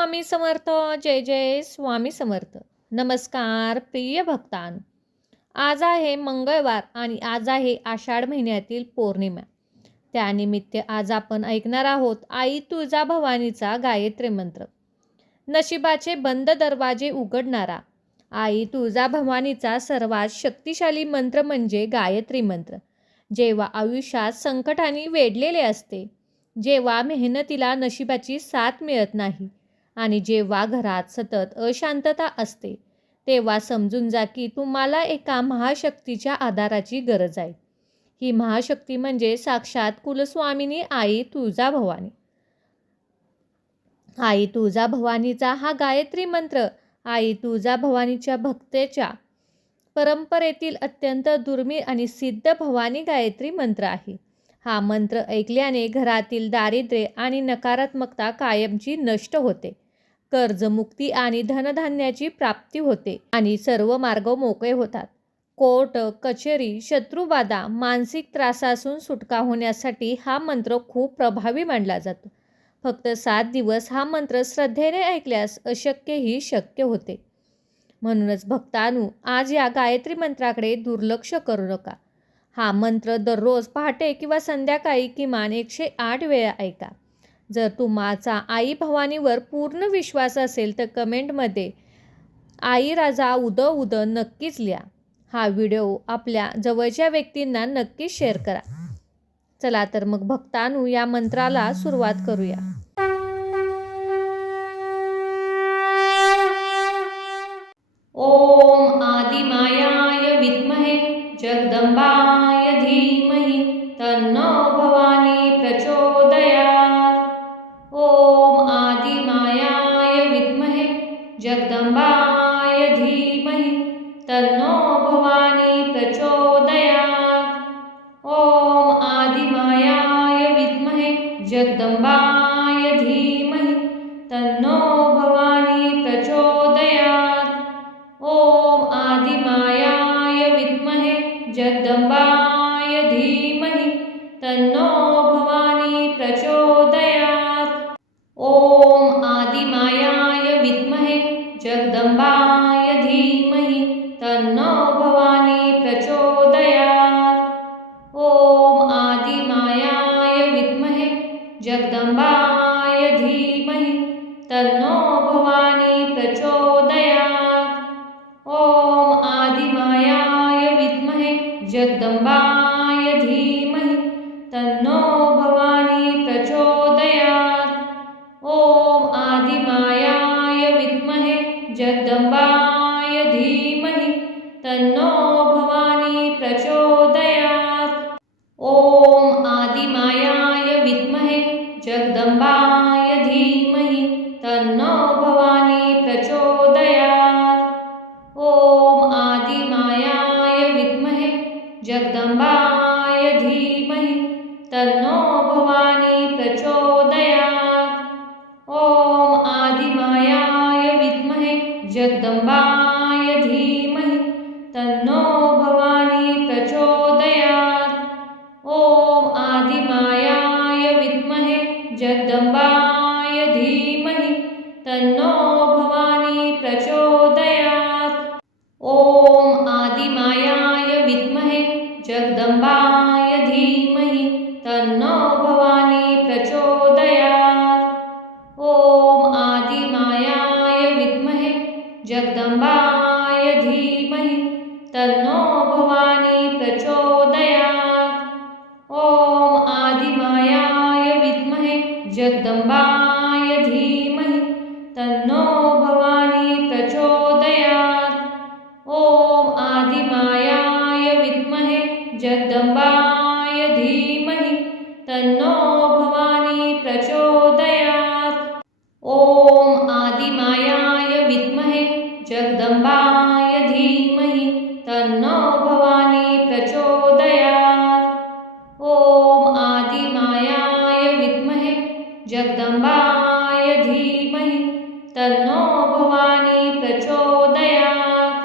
स्वामी समर्थ. जय जय स्वामी समर्थ. नमस्कार प्रिय भक्तांनो, आज आहे मंगळवार आणि आज आहे आषाढ महिन्यातील पौर्णिमा. त्यानिमित्त आज आपण ऐकणार आहोत आई तुळजाभवानीचा गायत्री मंत्र. नशिबाचे बंद दरवाजे उघडणारा आई तुळजाभवानीचा सर्वात शक्तिशाली मंत्र म्हणजे गायत्री मंत्र. जेव्हा आयुष्यात संकटाने वेढलेले असते, जेव्हा मेहनतीला नशिबाची साथ मिळत नाही आणि जेव्हा घरात सतत अशांतता असते, तेव्हा समजून जा की तुम्हाला एका महाशक्तीच्या आधाराची गरज आहे. ही महाशक्ती म्हणजे साक्षात कुलस्वामिनी आई तुळजाभवानी. आई तुळजाभवानीचा हा गायत्री मंत्र आई तुळजाभवानीच्या भक्तेच्या परंपरेतील अत्यंत दुर्मिळ आणि सिद्ध भवानी गायत्री मंत्र आहे. हा मंत्र ऐकल्याने घरातील दारिद्र्य आणि नकारात्मकता कायमची नष्ट होते, कर्जमुक्ती आणि धनधान्याची प्राप्ती होते आणि सर्व मार्ग मोकळे होतात. कोर्ट कचेरी, शत्रुबाधा, मानसिक त्रासापासून सुटका होण्यासाठी हा मंत्र खूप प्रभावी मानला जातो. फक्त 7 दिवस हा मंत्र श्रद्धेने ऐकल्यास अशक्यही शक्य होते. म्हणूनच भक्तांनो, आज या गायत्री मंत्राकडे दुर्लक्ष करू नका. हा मंत्र दररोज पहाटे किंवा संध्याकाळी किमान 108 वेळा ऐका. जर तुमचा आई भवानीवर पूर्ण विश्वास असेल तर कमेंटमध्ये आई राजा उद उद नक्कीच लिहा. हा व्हिडिओ आपल्या जवळच्या व्यक्तींना नक्कीच शेअर करा. चला तर मग भक्तांनो, या मंत्राला सुरुवात करूया. ओम आदिमायाय विद्महे जगदंबाय धीमहि तन्नो भवानी प्रचोदयात्. ओम आदिमायाय विद्महे जगदंबाय धीमहि तन्नो भवानी प्रचोदयात्. ओम आदिमायाय विद्महे जगदंबाय धीमहि तन्नो भवानी प्रचोदयात्. ओम आदिमायाय विद्महे जगदंबाय धीमहि तन्नो भवानी प्रचोदयात्. ओम आदिमायाय विद्महे जगदंबाय धीमहि तन्नो भवानी प्रचोदयात्. ओम आदिमायाय विद्महे जगदंबाय धीमहि तन्नो भवानी प्रचोदयात्. ओम आदिमायाय विद्महे जगदंबाय धीमहि तन्नो भवानी प्रचोदयात्. ओम आदिमायाय विद्महे जगदंबाय धीमहि तन्नो भवानी प्रचोदयात्. ओम आदिमायाय विद्महे जगदंबाय धीमहि तन्नो भवानी प्रचोदयात्. ओम आदिमायाय विद्महे जगदंबाय धीमहि तन्नो भवानी प्रचोदयात्. ओम आदिमायाय विद्महे जगदंबाय धीमहि तन्नो भवानी प्रचोदयात्. ओम आदिमायाय विद्महे जगदंबाय धीमहि तन्नो भवानी प्रचोदयात्. ओम आदिमायाय विद्महे जगदंबाय धीमहि तन्नो भवानी प्रचोदयात्. ओम आदिमायाय विद्महे जगदंबाय धीमहि तन्नो भवानी प्रचोदयात्. ओम आदिमायाय विद्महे जगदंबाय धीमहि तन्नो भवानी प्रचोदयात्. ओम आदिमायाय विद्महे जगदंबाय धीमहि तन्नो भवानी प्रचोदयात्. ओम आदिमायाय विद्महे जगदंबाय धीमहि तन्नो भवानी प्रचोदयात्. ओम आदिमायाय विद्महे जगदंबाय धीमहि तन्नो भवानी प्रचोदयात्.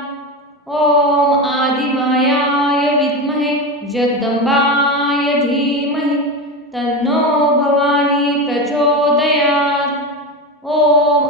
ओम आदिमायाय विद्महे जगदंबाय धीमहि तन्नो भवानी प्रचोदयात्. ओम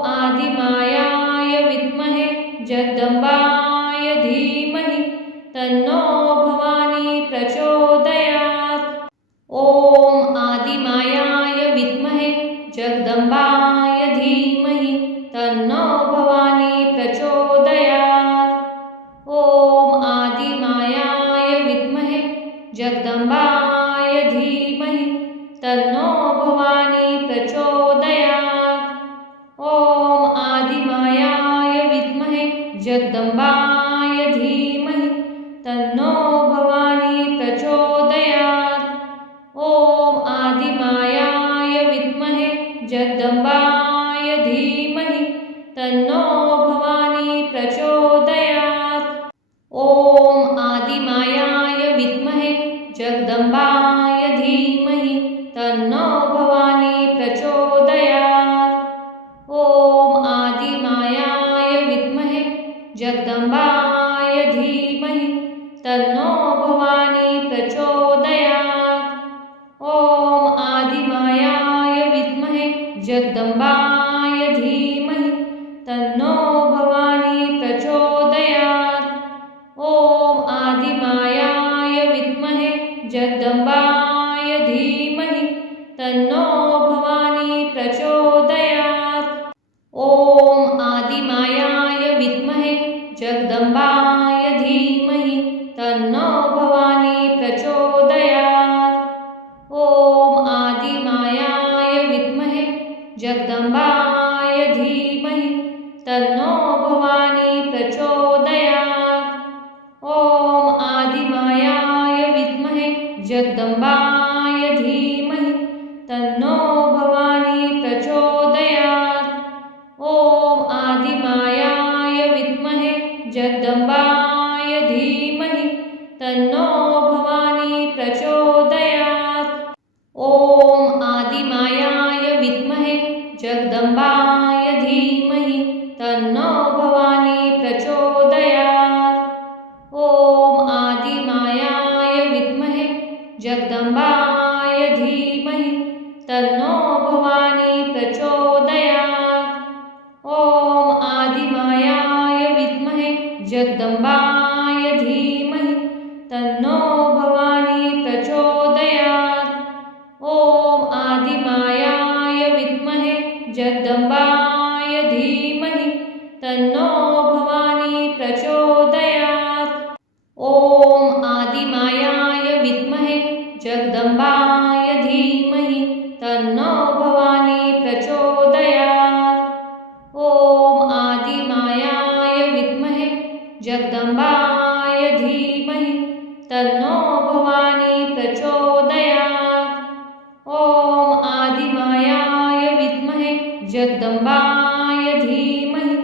तन्नो भवानी प्रचोदयात्। ॐ आदिमायाय विद्महे जगदम्बाय धीमहि तन्नो भवानी प्रचोदयात्। ॐ आदिमायाय विद्महे जगदम्बाय धीमहि तन्नो भवानी प्रचोदयात्। ॐ आदिमायाय विद्महे जगदम्बाय धीमहि तन्नो भवानी प्रचोदयात्। ॐ आदिमायाय विद्महे जगदम्बाय धीमहि तन्नो भवानी प्रचोदयात्। ॐ आदिमायाय विद्महे जगदम्बाय धीमहि तन्नो भवानी प्रचोदयात्। ॐ आदिमायाय विद्महे जगदम्बाय धीमहि तन्नो भवानी प्रचोदयात्। ॐ आदिमायाय विद्महे जगदम्बाय धीमहि तन्नो भवानी प्रचोदयात्। ॐ आदिमायाय विद्महे जगदम्बाय धीमहि तन्नो भवानी प्रचोदयात्। ॐ आदिमायाय विद्महे जगदम्बाय धीमहि तन्नो भवानी प्रचोदयात्। ॐ आदिमायाय विद्महे जगदम्बाय धीमहि तन्नो भवानी प्रचोदयात्। ॐ आदिमायाय विद्महे जगदम्बाय धीमहि तन्नो भवानी प्रचोदयात्। ॐ आदिमायाय विद्महे जगदम्बाय धीमहि तन्नो भवानी प्रचोदयात्। ॐ आदिमायाय विद्महे जगदम्बाय धीमहि तन्नो भवानी प्रचोदयात्। ॐ आदिमायाय विद्महे जगदम्बाय धीमहि तन्नो भवानी प्रचोदयात्। ॐ आदिमायाय विद्महे जगदम्बाय धीमहि तन्नो भवानी प्रचोदयात्। ॐ आदिमायाय विद्महे जगदम्बाय धीमहि तन्नो भवानी प्रचोदयात्। ॐ आदिमायाय विद्महे जगदम्बाय धीमहि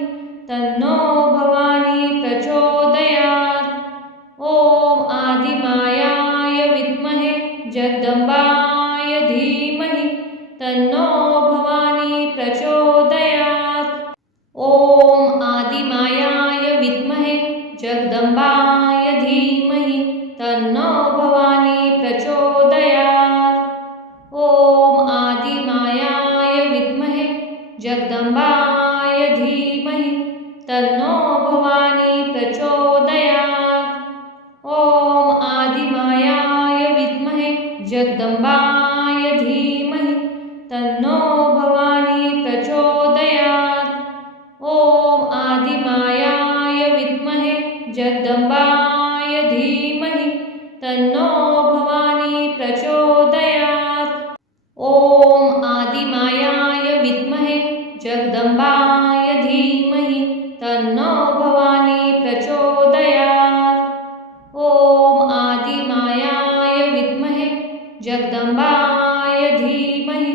तन्नो भवानी प्रचोदयात्। ॐ आदिमायाय विद्महे जगदम्बाय धीमहि तन्नो भवानी प्रचोदयात्। ॐ आदिमायाय विद्महे जगदम्बाय धीमहि तन्नो भवानी प्रचोदयात्। ॐ आदिमायाय विद्महे जगदम्बाय धीमहि तन्नो भवानी प्रचोदयात्। ॐ आदिमायाय विद्महे जगदम्बाय धीमहि तन्नो भवानी प्रचोदयात्। ॐ आदिमायाय विद्महे जगदम्बाय धीमहि तन्नो भवानी प्रचोदयात्। ॐ आदिमायाय विद्महे जगदम्बाय धीमहि तन्नो भवानी प्रचोदयात्। ॐ आदिमायाय विद्महे जगदम्बाय धीमहि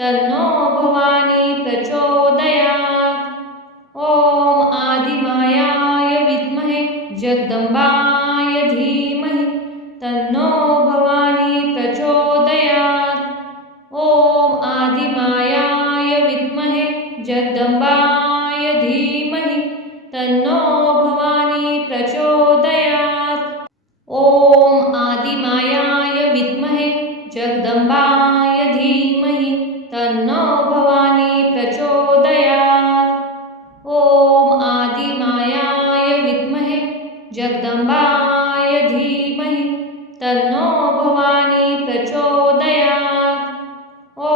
तन्नो भवानी प्रचोदयात्। ॐ आदिमायाय विद्महे जगदम्बाय धीमहि तन्नो भवानी प्रचोदयात्। ॐ आदिमायाय विद्महे जगदम्बाय धीमहि तन्नो भवानी प्रचोदयात्। ॐ आदिमायाय विद्महे जगदम्बाय धीमहि तन्नो भवानी प्रचोदयात्। ॐ आदिमायाय विद्महे जगदम्बाय धीमहि तन्नो भवानी प्रचोदयात्। ॐ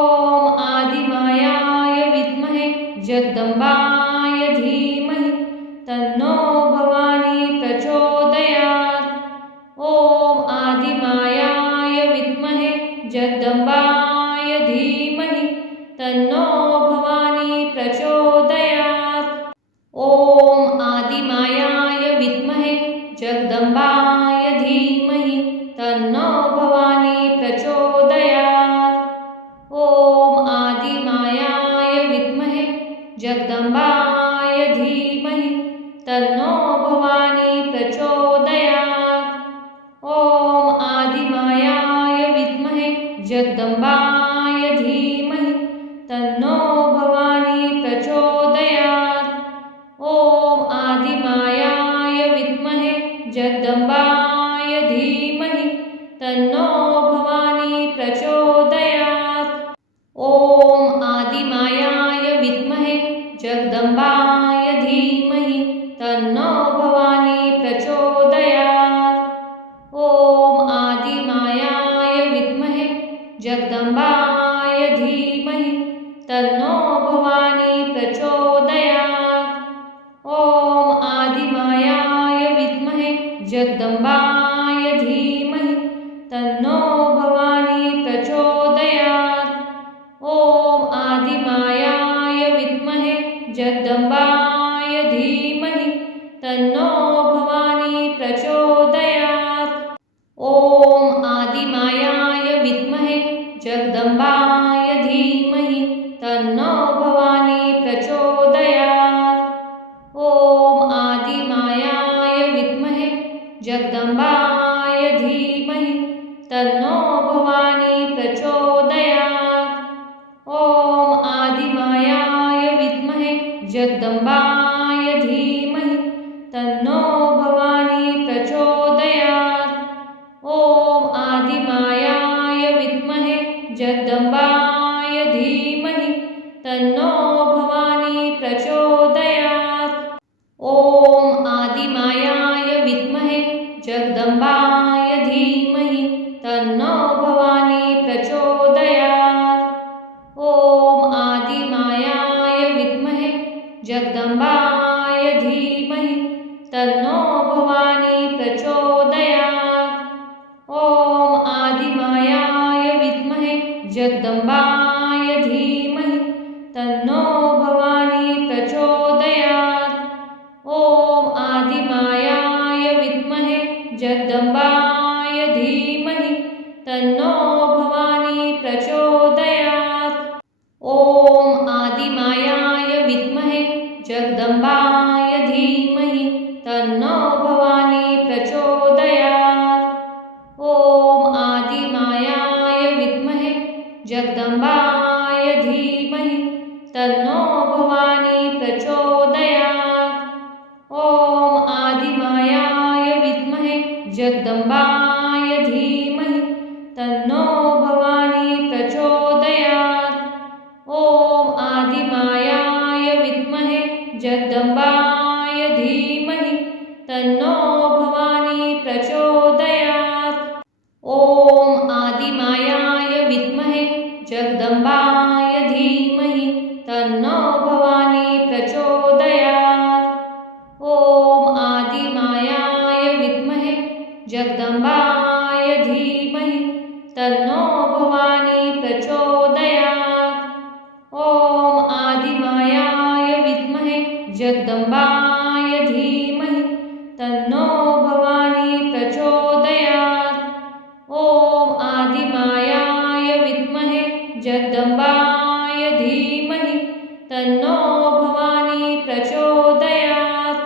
आदिमायाय विद्महे जगदम्बाय धीमहि तन्नो भवानी प्रचोदयात्। ॐ आदिमायाय विद्महे जगदम्बाय धीमहि तन्नो भवानी प्रचोदयात्। ॐ आदिमायाय विद्महे जगदम्बाय धीमहि तन्नो भवानी प्रचोदयात्। ॐ आदिमायाय विद्महे जगदम्बाय धीमहि तन्नो भवानी प्रचोदयात्। ॐ आदिमायाय विद्महे जगदम्बाय धीमहि तन्नो भवानी प्रचोदयात्। ॐ आदिमायाय विद्महे जगदम्बाय धीमहि तन्नो भवानी प्रचोदयात्। ॐ आदिमायाय विद्महे जगदम्बाय धीमहि तन्नो भवानी प्रचोदयात्। ॐ आदिमायाय विद्महे जगदम्बाय धीमहि तन्नो भवानी प्रचोदयात्। ॐ आदिमायाय विद्महे जगदम्बाय धीमहि तन्नो भवानी प्रचोदयात्। ॐ आदिमायाय विद्महे जगदम्बाय धीमहि तन्नो भवानी प्रचोदयात्। ॐ आदिमायाय विद्महे जगदम्बाय धीमहि तन्नो भवानी प्रचोदयात्। ॐ आदिमायाय विद्महे जगदम्बाय धीमहि तन्नो भवानी प्रचोदयात्। ॐ आदिमायाय विद्महे जगदम्बाय धीमहि तन्नो भवानी प्रचोदयात्। ॐ आदिमायाय विद्महे जगदम्बाय धीमहि तन्नो भवानी प्रचोदयात्। ॐ आदिमायाय विद्महे जगदम्बाय धीमहि तन्नो भवानी प्रचोदयात्। ॐ आदिमायाय विद्महे जगदम्बाय धीमहि तन्नो भवानी प्रचोदयात्। ॐ आदिमायाय विद्महे जगदम्बाय धीमहि तन्नो भवानी प्रचोदयात्। ॐ आदिमायाय विद्महे जगदम्बाय धीमहि तन्नो भवानी प्रचोदयात्। ॐ आदिमायाय विद्महे जगदम्बाय धीमहि तन्नो भवानी प्रचोदयात्। ॐ आदिमायाय विद्महे जगदम्बाय धीमहि तन्नो भवानी प्रचोदयात्। ॐ आदिमायाय विद्महे जगदम्बाय धीमहि तन्नो भवानी प्रचोदयात्। ॐ आदिमायाय विद्महे जगदम्बाय धीमहि तन्नो भवानी प्रचोदयात्। ॐ आदिमायाय विद्महे जगदम्बाय धीमहि तन्नो भवानी प्रचोदयात्। ॐ आदिमायाय विद्महे जगदम्बाय धीमहि तन्नो भवानी प्रचोदयात्। ॐ आदिमायाय विद्महे जगदम्बाय धीमहि तन्नो भवानी प्रचोदयात्। ॐ आदिमायाय विद्महे जगदम्बाय धीमहि तन्नो भवानी प्रचोदयात्।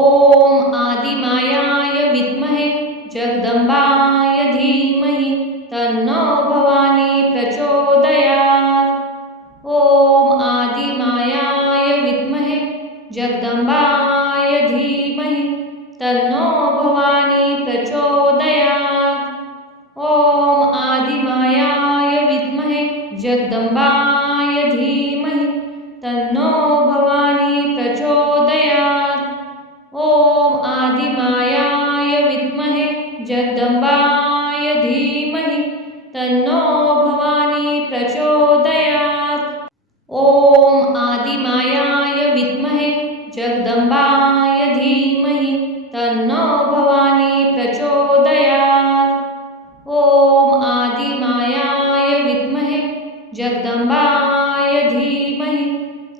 ॐ आदिमायाय विद्महे जगदम्बाय धीमहि तन्नो भवानी प्रचोदयात्। ॐ आदिमायाय विद्महे जगदम्बाय धीमहि तन्नो भवानी प्रचोदयात्। ॐ आदिमायाय विद्महे जगदम्बाय धीमहि तन्नो भवानी प्रचोदयात्। ॐ आदिमायाय विद्महे जगदम्बाय धीमहि तन्नो भवानी प्रचोदयात्। ॐ आदिमायाय विद्महे जगदम्बाय धीमहि तन्नो भवानी प्रचोदयात्। ॐ आदिमायाय विद्महे जगदम्बाय धीमहि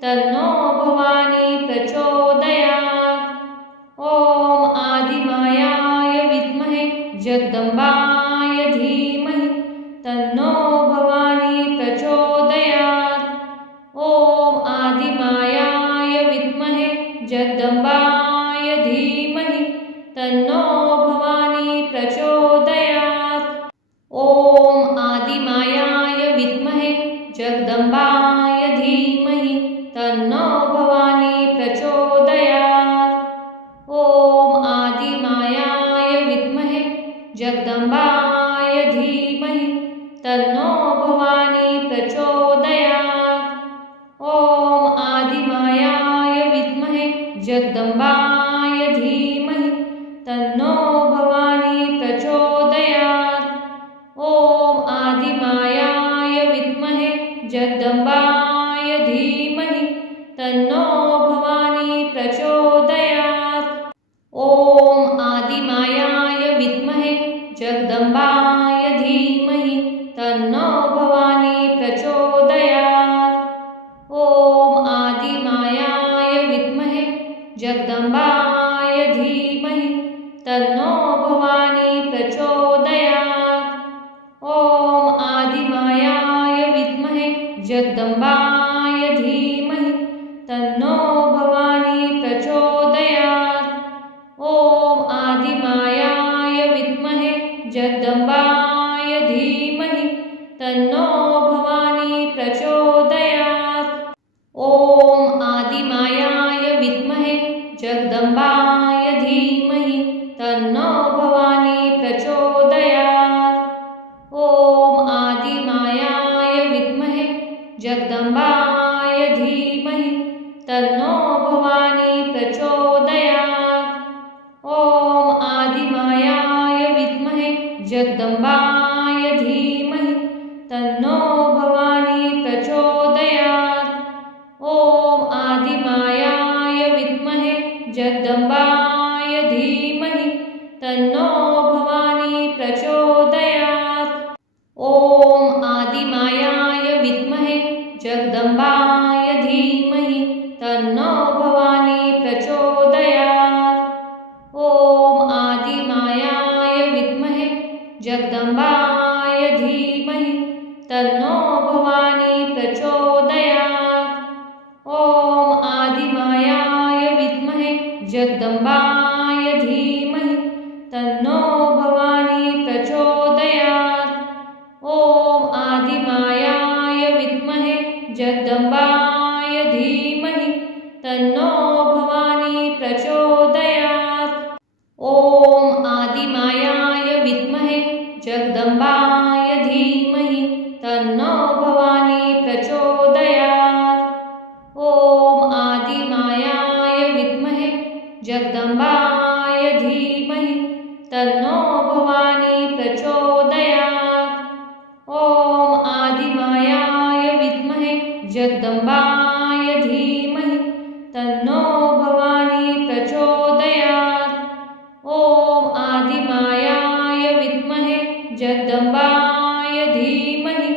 तन्नो भवानी प्रचोदयात्। ॐ आदिमायाय विद्महे जगदम्बाय धीमहि तन्नो भवानी प्रचोदयात्। ॐ आदिमायाय विद्महे जगदम्बाय धीमहि तन्नो भवानी प्रचोदयात्। ॐ आदिमायाय विद्महे जगदम्बाय धीमहि तन्नो भवानी प्रचोदयात्। ॐ आदिमायाय विद्महे जगदम्बाय धीमहि तन्नो भवानी प्रचोदयात्। ॐ आदिमायाय विद्महे जगदम्बाय धीमहि तन्नो भवानी प्रचोदयात्। ॐ आदिमायाय विद्महे जगदम्बाय धीमहि तन्नो भवानी प्रचोदयात्। ॐ आदिमायाय विद्महे जगदम्बाय धीमहि तन्नो भवानी प्रचोदयात्। ॐ आदिमायाय विद्महे जगदम्बाय धीमहि तन्नो भवानी प्रचोदयात्। ॐ आदिमायाय विद्महे जगदम्बाय धीमहि तन्नो भवानी प्रचोदयात्। ॐ आदिमायाय विद्महे जगदम्बाय धीमहि तन्नो भवानी प्रचोदयात्। ॐ आदिमायाय विद्महे जगदम्बाय धीमहि तन्नो भवानी प्रचोदयात्। ॐ आदिमायाय विद्महे जगदम्बाय धीमहि तन्नो भवानी प्रचोदयात्। ॐ आदिमायाय विद्महे जगदम्बाय धीमहि तन्नो भवानी प्रचोदयात्। ॐ आदिमायाय विद्महे जगदम्बाय धीमहि तन्नो भवानी प्रचोदयात्। ॐ आदिमायाय विद्महे जगदम्बाय धीमहि तन्नो भवानी प्रचोदयात्। ॐ आदिमायाय विद्महे जगदम्बाय धीमहि तन्नो भवानी प्रचोदयात्। ॐ आदिमायाय विद्महे जगदम्बाय धीमहि तन्नो भवानी प्रचोदयात्। ॐ आदिमायाय विद्महे जगदम्बाय धीमहि तन्नो भवानी प्रचोदयात्। ॐ आदिमायाय विद्महे जगदम्बाय धीमहि तन्नो भवानी प्रचोदयात्। ॐ आदिमायाय विद्महे जगदम्बाय धीमहि तन्नो भवानी प्रचोदयात्। ॐ आदिमायाय विद्महे जगदम्बाय धीमहि तन्नो भवानी प्रचोदयात्। ॐ आदिमायाय विद्महे जगदम्बाय धीमहि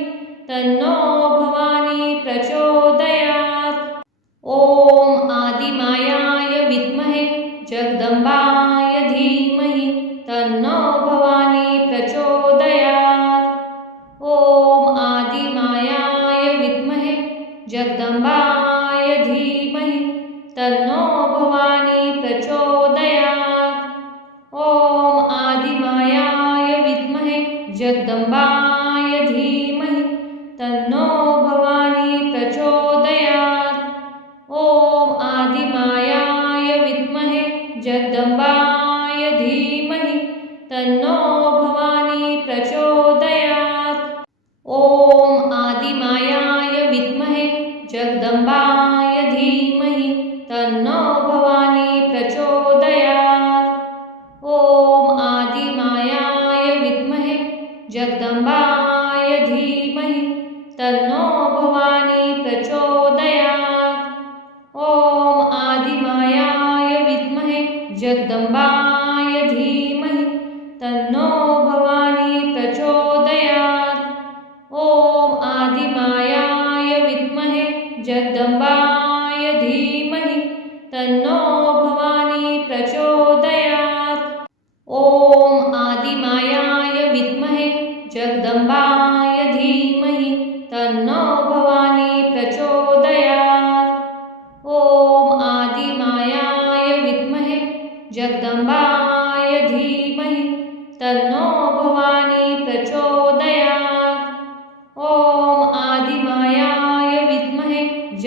तन्नो भवानी प्रचोदयात्। ॐ आदिमायाय विद्महे जगदम्बाय धीमहि तन्नो भवानी प्रचोदयात्। ॐ आदिमायाय विद्महे जगदम्बाय धीमहि तन्नो भवानी प्रचोदयात्। ॐ आदिमायाय विद्महे जगदम्बाय धीमहि तन्नो भवानी प्रचोदयात्। ॐ आदिमायाय विद्महे जगदम्बाय धीमहि तन्नो भवानी प्रचोदयात्। ॐ आदिमायाय विद्महे जगदम्बाय धीमहि तन्नो भवानी प्रचोदयात्। ॐ आदिमायाय विद्महे जगदम्बाय धीमहि तन्नो भवानी प्रचोदयात्। ॐ आदिमायाय विद्महे जगदम्बाय धीमहि तन्नो भवानी प्रचोदयात्। ॐ आदिमायाय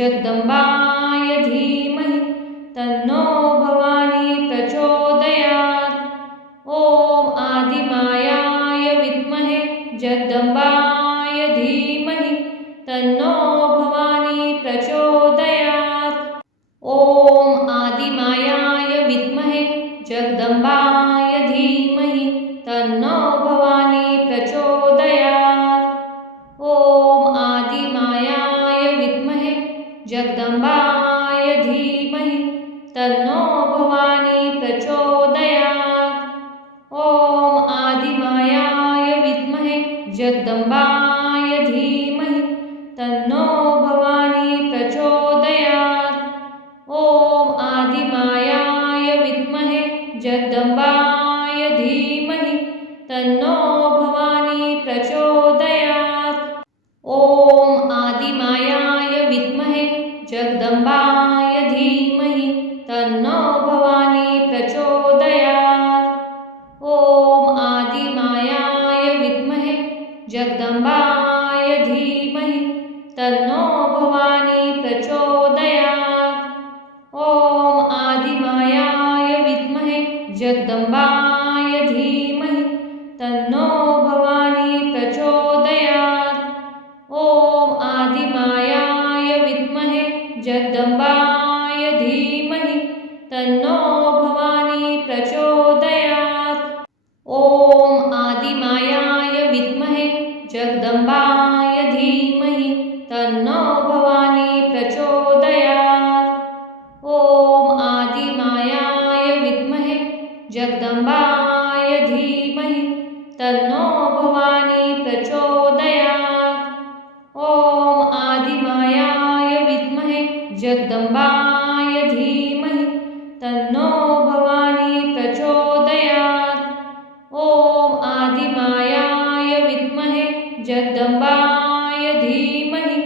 जगदम्बाय धीमहि तन्नो भवानी प्रचोदयात्। ॐ आदिमायाय विद्महे जगदम्बाय धीमहि तन्नो भवानी प्रचोदयात्। ॐ आदिमायाय विद्महे जगदम्बाय धीमहि तन्नो भवानी प्रचोदयात्। ॐ आदिमायाय विद्महे जगदम्बाय धीमहि तन्नो भवानी प्रचोदयात्। ॐ आदिमायाय विद्महे जगदम्बाय धीमहि तन्नो भवानी प्रचोदयात्। ॐ आदिमायाय विद्महे जगदम्बाय धीमहि तन्नो भवानी प्रचोदयात्। ॐ आदिमायाय विद्महे जगदम्बाय धीमहि तन्नो भवानी प्रचोदयात्। ॐ आदिमायाय विद्महे जगदम्बाय धीमहि तन्नो भवानी प्रचोदयात्। ॐ आदिमायाय विद्महे जगदम्बाय धीमहि तन्नो भवानी प्रचोदयात्। ॐ आदिमायाय विद्महे जगदम्बाय धीमहि तन्नो भवानी प्रचोदयात्। ॐ आदिमायाय विद्महे जगदम्बाय धीमहि तन्नो भवानी प्रचोदयात्। ॐ आदिमायाय विद्महे जगदम्बाय धीमहि तन्नो भवानी प्रचोदयात्। ॐ आदिमायाय विद्महे जगदम्बाय धीमहि तन्नो भवानी प्रचोदयात्। ॐ आदिमायाय विद्महे जगदम्बाय धीमहि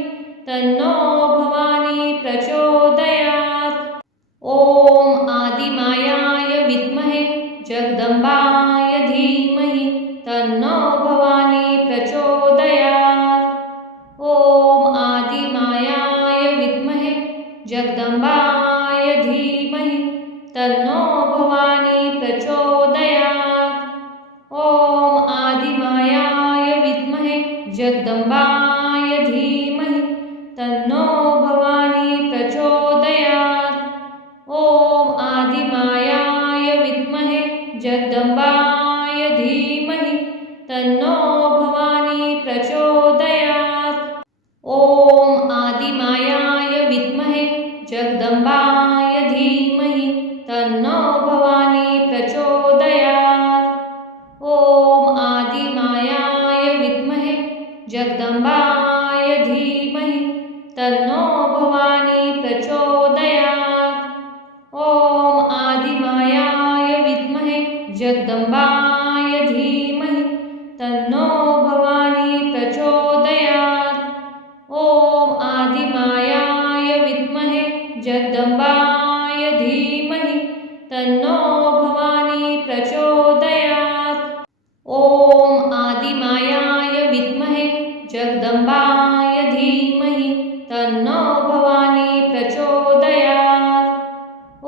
तन्नो भवानी प्रचोदयात्। ॐ आदिमायाय विद्महे जगदम्बाय धीमहि तन्नो भवानी प्रचोदयात्। ॐ आदिमायाय विद्महे जगदम्बाय धीमहि तन्नो भवानी प्रचोदयात्। ॐ आदिमायाय विद्महे जगदम्बाय धीमहि तन्नो भवानी प्रचोदयात्। ॐ आदिमायाय विद्महे जगदम्बाय धीमहि तन्नो भवानी प्रचोदयात्। ॐ आदिमायाय विद्महे जगदम्बाय धीमहि तन्नो भवानी प्रचोदयात्। ॐ आदिमायाय विद्महे जगदम्बाय धीमहि तन्नो भवानी प्रचोदयात्। ॐ आदिमायाय विद्महे जगदम्बाय धीमहि तन्नो भवानी प्रचोदयात्। ॐ आदिमायाय विद्महे जगदम्बाय धीमहि तन्नो भवानी प्रचोदयात्। ॐ आदिमायाय विद्महे जगदम्बाय धीमहि तन्नो भवानी प्रचोदयात्।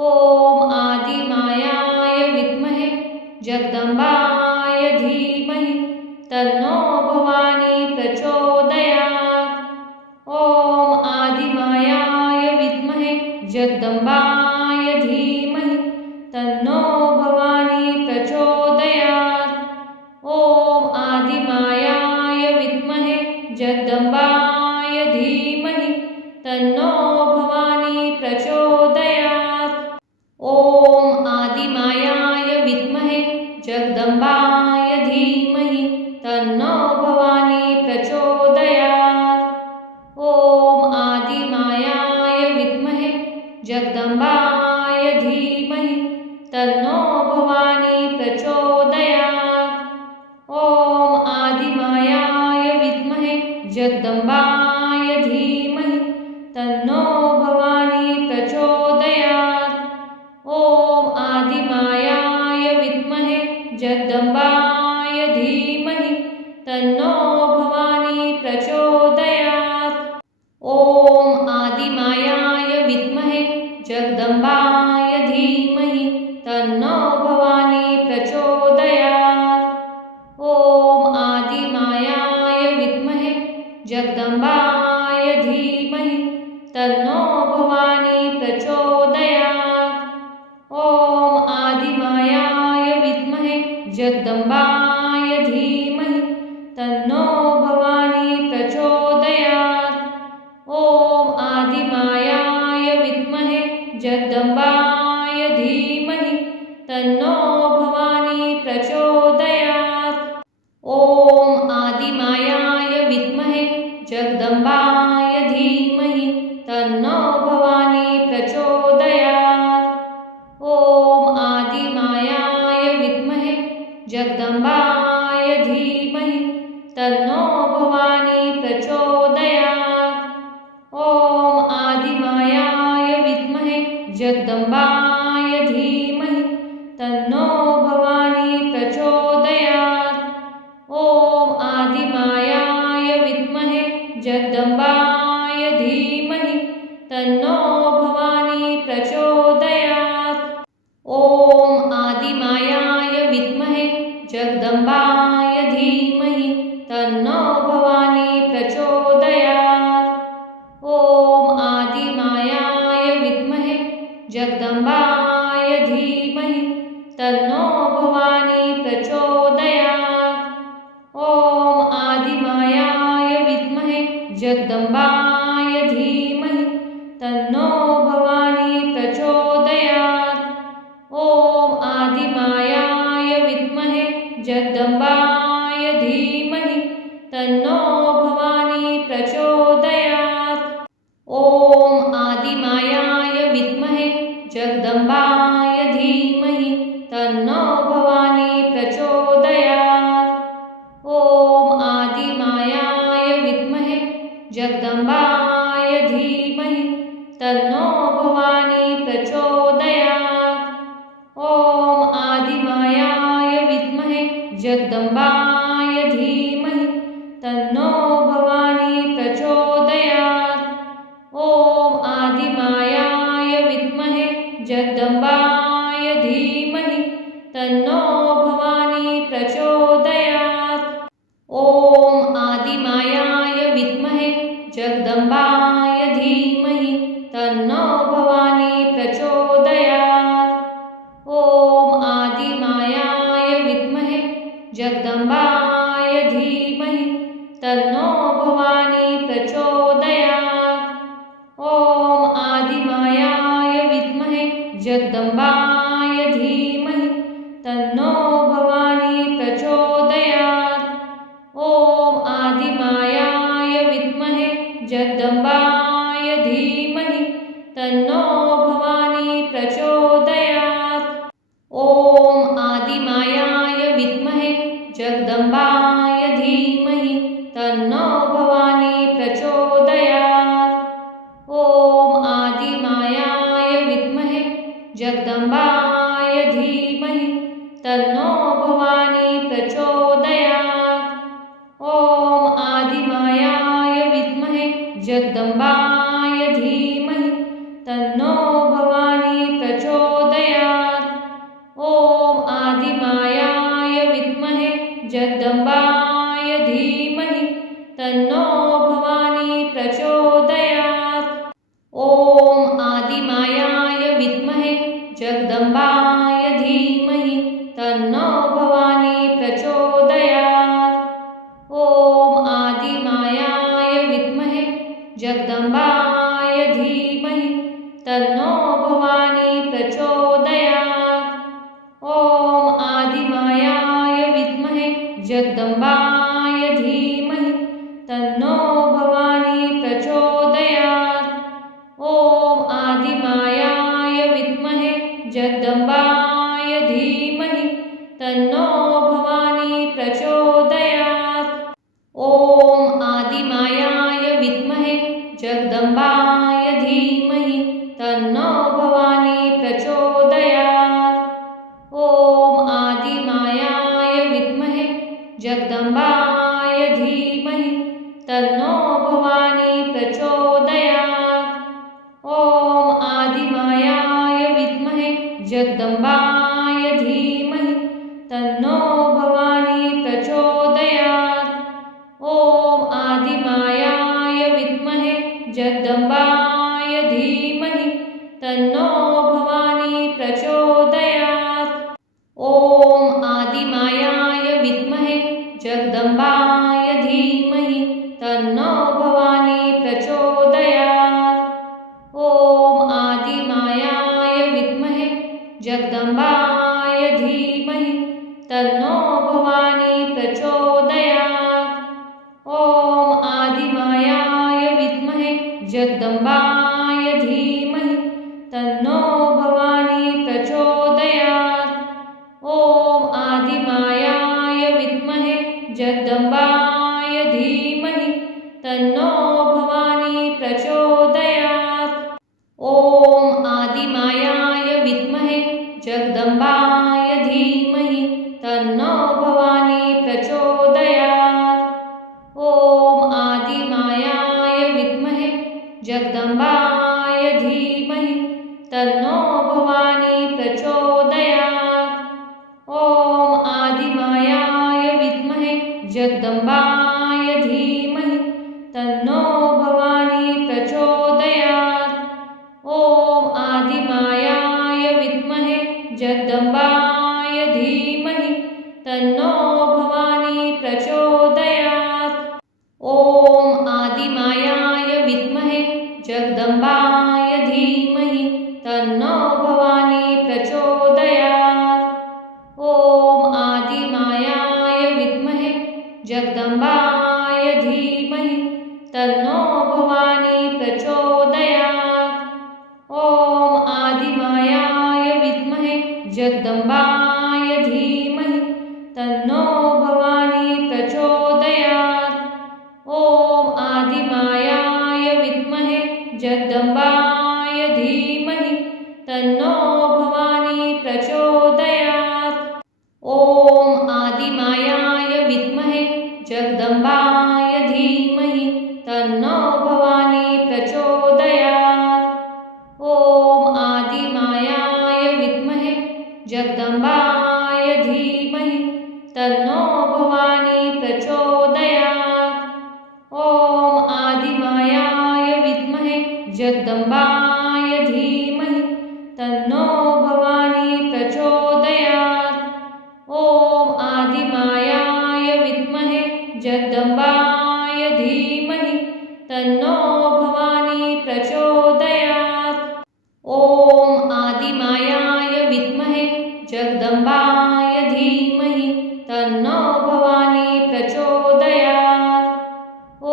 ॐ आदिमायाय विद्महे जगदम्बाय धीमहि तन्नो भवानी प्रचोदयात्। ॐ आदिमायाय विद्महे जगदम्बाय धीमहि तन्नो भवानी प्रचोदयात्। ॐ आदिमायाय विद्महे जगदम्बाय धीमहि तन्नो भवानी प्रचोदयात्। ॐ आदिमायाय विद्महे जगदम्बाय धीमहि तन्नो भवानी प्रचोदयात्। ॐ आदिमायाय विद्महे जगदम्बाय धीमहि तन्नो भवानी प्रचोदयात्। ॐ आदिमायाय विद्महे जगदम्बाय धीमहि तन्नो भवानी प्रचोदयात्। ॐ आदिमायाय विद्महे जगदम्बाय धीमहि तन्नो भवानी प्रचोदयात्। ॐ आदिमायाय जगदम्बाय धीमहि तन्नो भवानी प्रचोदयात्। ॐ आदिमायाय विद्महे जगदम्बाय धीमहि तन्नो भवानी प्रचोदयात्। ॐ आदिमायाय विद्महे जगदम्बाय धीमहि तन्नो भवानी प्रचोदयात्। ॐ आदिमायाय विद्महे जगदम्बाय धीमहि तन्नो भवानी प्रचोदयात्। ॐ आदिमायाय विद्महे जगदम्बाय धीमहि तन्नो भवानी प्रचोदयात्। ॐ आदिमायाय विद्महे जगदम्बाय धीमहि तन्नो भवानी प्रचोदयात्। ॐ आदिमायाय विद्महे जगदम्बाय धीमहि तन्नो भवानी प्रचोदयात्। ॐ आदिमायाय विद्महे जगदम्बाय धीमहि तन्नो भवानी प्रचोदयात्। ॐ आदिमायाय विद्महे जगदम्बाय धीमहि तन्नो भवानी प्रचोदयात्। ॐ आदिमायाय विद्महे जगदम्बाय धीमहि तन्नो भवानी प्रचोदयात्। ॐ आदिमायाय विद्महे जगदम्बाय धीमहि तन्नो भवानी प्रचोदयात्। ॐ आदिमायाय विद्महे जगदम्बाय धीमहि तन्नो भवानी प्रचोदयात्। ॐ आदिमायाय विद्महे जगदम्बाय धीमहि तन्नो भवानी प्रचोदयात्। ॐ आदिमायाय विद्महे जगदम्बाय धीमहि तन्नो भवानी प्रचोदयात्। ॐ आदिमायाय विद्महे जगदम्बाय धीमहि तन्नो भवानी प्रचोदयात्। ॐ आदिमायाय विद्महे जगदम्बाय धीमहि तन्नो भवानी प्रचोदयात्। ॐ आदिमायाय विद्महे जगदम्बाय धीमहि तन्नो भवानी प्रचोदयात्। ॐ आदिमायाय विद्महे जगदम्बाय धीमहि तन्नो भवानी प्रचोदयात्। ॐ आदिमायाय विद्महे जगदम्बाय धीमहि तन्नो भवानी प्रचोदयात्। ॐ आदिमायाय विद्महे जगदम्बाय धीमहि तन्नो भवानी प्रचोदयात्। ॐ आदिमायाय विद्महे जगदम्बाय धीमहि तन्नो भवानी प्रचोदयात्। ॐ आदिमायाय विद्महे जगदम्बाय धीमहि तन्नो भवानी प्रचोदयात्। ॐ आदिमायाय विद्महे जगदम्बाय धीमहि तन्नो भवानी प्रचोदयात्। ॐ आदिमायाय विद्महे जगदम्बाय धीमहि तन्नो भवानी प्रचोदयात्। ॐ आदिमायाय विद्महे जगदम्बाय धीमहि तन्नो भवानी प्रचोदयात्। ॐ आदिमायाय विद्महे जगदम्बाय धीमहि तन्नो भवानी प्रचोदयात्। ॐ आदिमायाय विद्महे जगदम्बाय धीमहि तन्नो भवानी प्रचोदयात्। ॐ आदिमायाय विद्महे जगदम्बाय धीमहि तन्नो भवानी प्रचोदयात्। ॐ आदिमायाय विद्महे जगदम्बाय धीमहि तन्नो भवानी प्रचोदयात्। ॐ आदिमायाय विद्महे जगदम्बाय धीमहि तन्नो भवानी प्रचोदयात्। ॐ आदिमायाय जगदम्बाय धीमहि तन्नो भवानी प्रचोदयात्। ॐ आदिमायाय विद्महे जगदम्बाय धीमहि तन्नो भवानी प्रचोदयात्। ॐ आदिमायाय विद्महे जगदम्बाय धीमहि तन्नो भवानी प्रचोदयात्। ॐ आदिमायाय विद्महे जगदम्बाय धीमहि तन्नो भवानी प्रचोदयात्। ॐ आदिमायाय विद्महे जगदम्बाय धीमहि तन्नो भवानी प्रचोदयात्। ॐ आदिमायाय विद्महे जगदम्बाय धीमहि तन्नो भवानी प्रचोदयात्। ॐ आदिमायाय विद्महे जगदम्बाय धीमहि तन्नो भवानी प्रचोदयात्। ॐ आदिमायाय विद्महे जगदम्बाय धीमहि तन्नो भवानी प्रचोदयात्। ॐ आदिमायाय विद्महे जगदम्बाय धीमहि तन्नो भवानी प्रचोदयात्। ॐ आदिमायाय विद्महे जगदम्बाय धीमहि तन्नो भवानी प्रचोदयात्। ॐ आदिमायाय विद्महे जगदम्बाय धीमहि तन्नो भवानी प्रचोदयात्। ॐ आदिमायाय विद्महे जगदम्बाय धीमहि तन्नो भवानी प्रचोदयात्। ॐ आदिमायाय विद्महे जगदम्बाय धीमहि तन्नो भवानी प्रचोदयात्। ॐ आदिमायाय विद्महे जगदम्बाय धीमहि तन्नो भवानी प्रचोदयात्। ॐ आदिमायाय विद्महे जगदम्बाय धीमहि तन्नो भवानी प्रचोदयात्। ॐ आदिमायाय विद्महे जगदम्बाय धीमहि तन्नो भवानी प्रचोदयात्। ॐ आदिमायाय विद्महे जगदम्बाय धीमहि तन्नो भवानी प्रचोदयात्। ॐ आदिमायाय विद्महे जगदम्बाय धीमहि तन्नो भवानी प्रचोदयात्।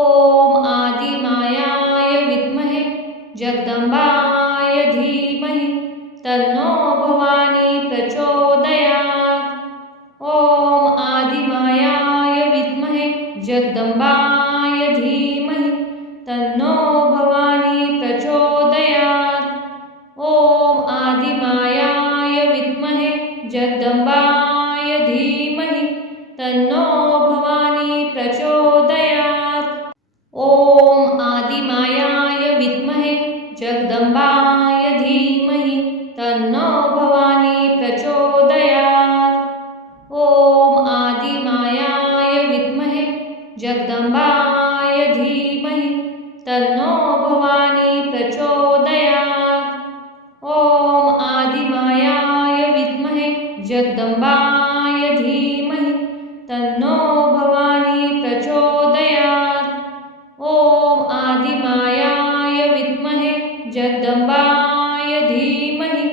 ॐ आदिमायाय विद्महे जगदम्बाय धीमहि तन्नो भवानी प्रचोदयात्। ॐ आदिमायाय विद्महे जगदम्बाय धीमहि तन्नो भवानी प्रचोदयात्। ॐ आदिमायाय विद्महे जगदम्बाय धीमहि तन्नो भवानी प्रचोदयात्। ॐ आदिमायाय विद्महे जगदम्बाय धीमहि तन्नो भवानी प्रचोदयात्। ॐ आदिमायाय विद्महे जगदम्बाय धीमहि तन्नो भवानी प्रचोदयात्। ॐ आदिमायाय विद्महे जगदम्बाय धीमहि तन्नो भवानी प्रचोदयात्। ॐ आदिमायाय विद्महे जगदम्बाय धीमहि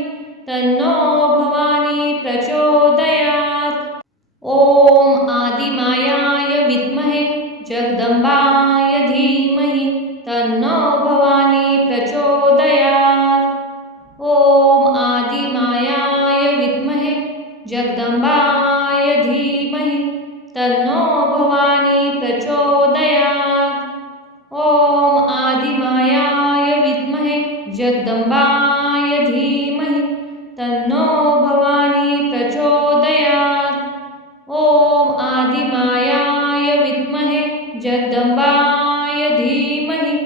तन्नो भवानी प्रचोदयात्। ॐ आदिमायाय विद्महे जगदम्बाय धीमहि तन्नो भवानी प्रचोदयात्। ॐ आदिमायाय विद्महे जगदम्बाय धीमहि तन्नो भवानी प्रचोदयात्। ॐ आदिमायाय विद्महे जगदम्बाय धीमहि तन्नो भवानी प्रचोदयात्। ॐ आदिमायाय विद्महे जगदम्बाय धीमहि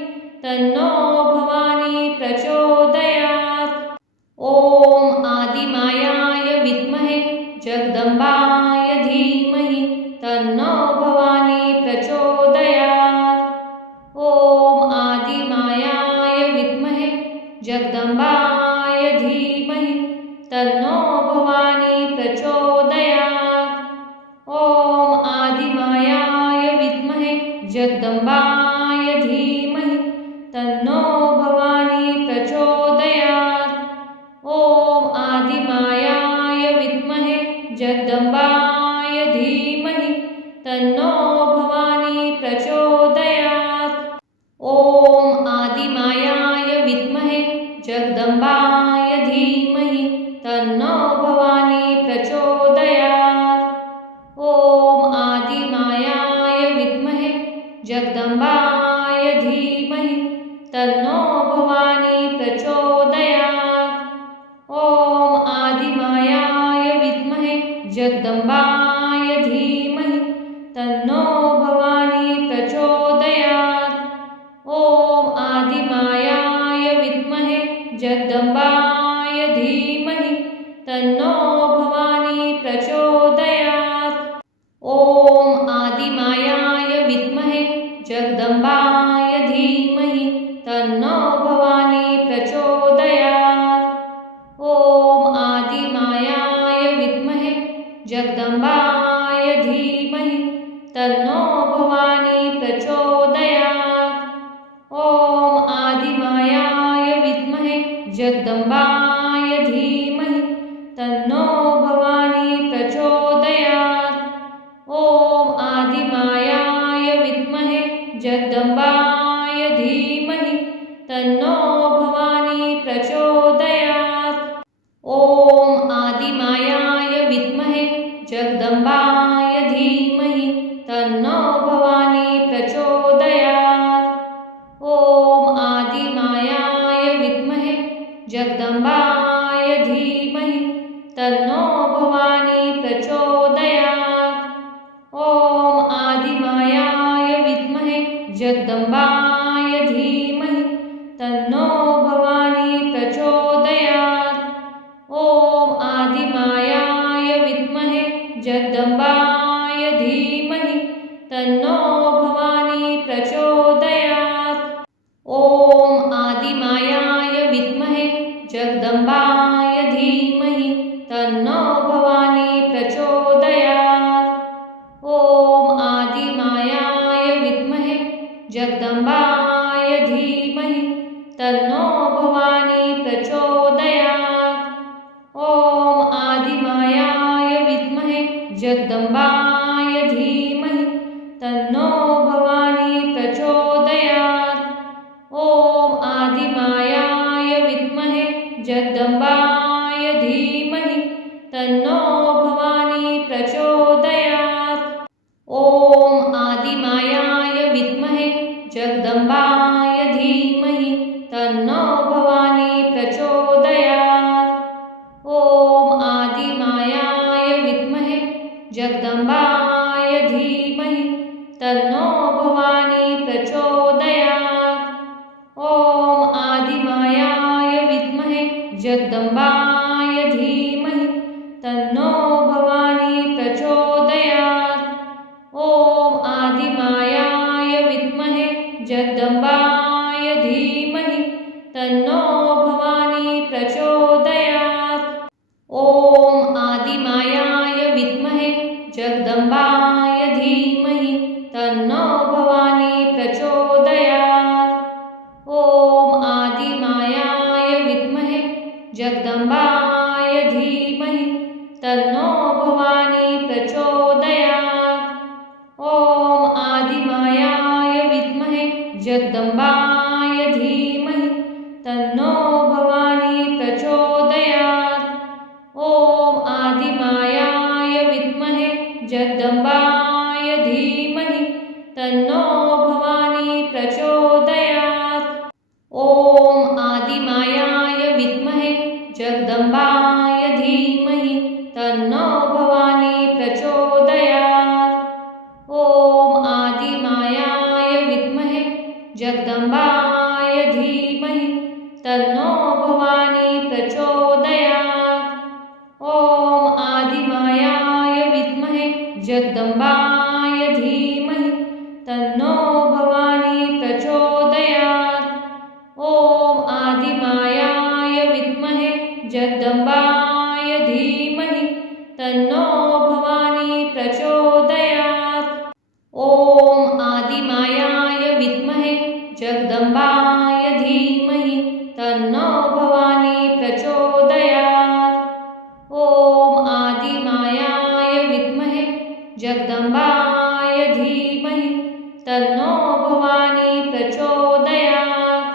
तन्नो भवानी प्रचोदयात्। ॐ आदिमायाय विद्महे जगदम्बाय धीमहि तन्नो भवानी प्रचोदयात्। ॐ आदिमायाय जगदम्बाय धीमहि तन्नो भवानी प्रचोदयात्। ॐ आदिमायाय विद्महे जगदम्बाय धीमहि तन्नो भवानी प्रचोदयात्। ॐ आदिमायाय विद्महे जगदम्बाय धीमहि तन्नो भवानी प्रचोदयात्। ॐ आदिमायाय विद्महे जगदम्बाय धीमहि तन्नो भवानी प्रचोदयात्। ॐ आदिमायाय विद्महे जगदम्बाय धीमहि तन्नो भवानी प्रचोदयात्। ॐ आदिमायाय विद्महे जगदम्बाय धीमहि तन्नो भवानी प्रचोदयात्। ॐ आदिमायाय विद्महे जगदम्बाय धीमहि तन्नो भवानी प्रचोदयात्। ॐ आदिमायाय विद्महे जगदम्बाय धीमहि तन्नो भवानी प्रचोदयात्। ॐ आदिमायाय विद्महे जगदम्बाय धीमहि तन्नो भवानी प्रचोदयात्। ॐ आदिमायाय विद्महे जगदम्बाय धीमहि तन्नो भवानी प्रचोदयात्। ॐ आदिमायाय विद्महे जगदम्बाय धीमहि तन्नो भवानी प्रचोदयात्। ॐ आदिमायाय विद्महे जगदम्बाय धीमहि तन्नो भवानी प्रचोदयात्। ॐ आदिमायाय विद्महे जगदम्बाय धीमहि तन्नो भवानी प्रचोदयात्। ॐ आदिमायाय विद्महे जगदम्बाय धीमहि तन्नो भवानी प्रचोदयात्। ॐ आदिमायाय विद्महे जगदम्बाय धीमहि तन्नो भवानी प्रचोदयात्। ॐ आदिमायाय विद्महे जगदम्बाय धीमहि तन्नो भवानी प्रचोदयात्। ॐ आदिमायाय विद्महे जगदम्बाय धीमहि तन्नो भवानी प्रचोदयात्। ॐ आदिमायाय विद्महे जगदम्बाय धीमहि तन्नो भवानी प्रचोदयात्। ॐ आदिमायाय विद्महे जगदम्बाय धीमहि तन्नो भवानी प्रचोदयात्। ॐ आदिमायाय विद्महे जगदम्बाय धीमहि तन्नो भवानी प्रचोदयात्। ॐ आदिमायाय विद्महे जगदम्बाय धीमहि तन्नो भवानी प्रचोदयात्। ॐ आदिमायाय विद्महे जगदम्बाय धीमहि तन्नो भवानी प्रचोदयात्। ॐ आदिमायाय विद्महे जगदम्बाय धीमहि तन्नो भवानी प्रचोदयात्। ॐ आदिमायाय विद्महे जगदम्बाय धीमहि तन्नो भवानी प्रचोदयात्। ॐ आदिमायाय विद्महे जगदम्बाय धीमहि तन्नो भवानी प्रचोदयात्। ॐ आदिमायाय विद्महे जगदम्बाय धीमहि तन्नो भवानी प्रचोदयात्। ॐ आदिमायाय विद्महे जगदम्बाय धीमहि तन्नो भवानी प्रचोदयात्। ॐ आदिमायाय विद्महे जगदम्बाय धीमहि तन्नो भवानी प्रचोदयात्। ॐ आदिमायाय विद्महे जगदम्बाय धीमहि तन्नो भवानी प्रचोदयात्। ॐ आदिमायाय विद्महे जगदम्बाय धीमहि तन्नो भवानी प्रचोदयात्। ॐ आदिमायाय जगदम्बाय धीमहि तन्नो भवानी प्रचोदयात्। ॐ आदिमायाय विद्महे जगदम्बाय धीमहि तन्नो भवानी प्रचोदयात्।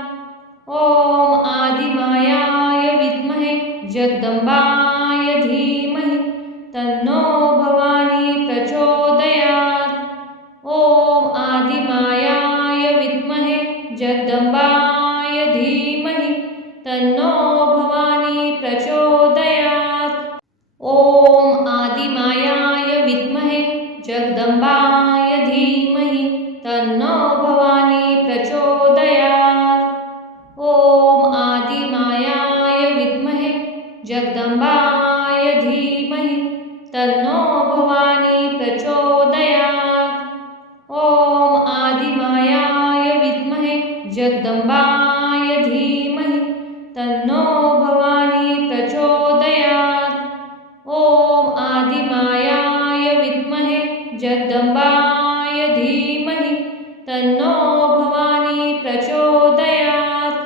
ॐ आदिमायाय विद्महे जगदम्बाय धीमहि तन्नो भवानी प्रचोदयात्। ॐ आदिमायाय विद्महे जगदम्बाय धीमहि तन्नो भवानी प्रचोदयात्। ॐ आदिमायाय विद्महे जगदम्बाय धीमहि तन्नो भवानी प्रचोदयात्। ॐ आदिमायाय विद्महे जगदम्बाय धीमहि तन्नो भवानी प्रचोदयात्। ॐ आदिमायाय विद्महे जगदम्बाय धीमहि तन्नो भवानी प्रचोदयात्। ॐ आदिमायाय विद्महे जगदम्बाय धीमहि तन्नो भवानी प्रचोदयात्।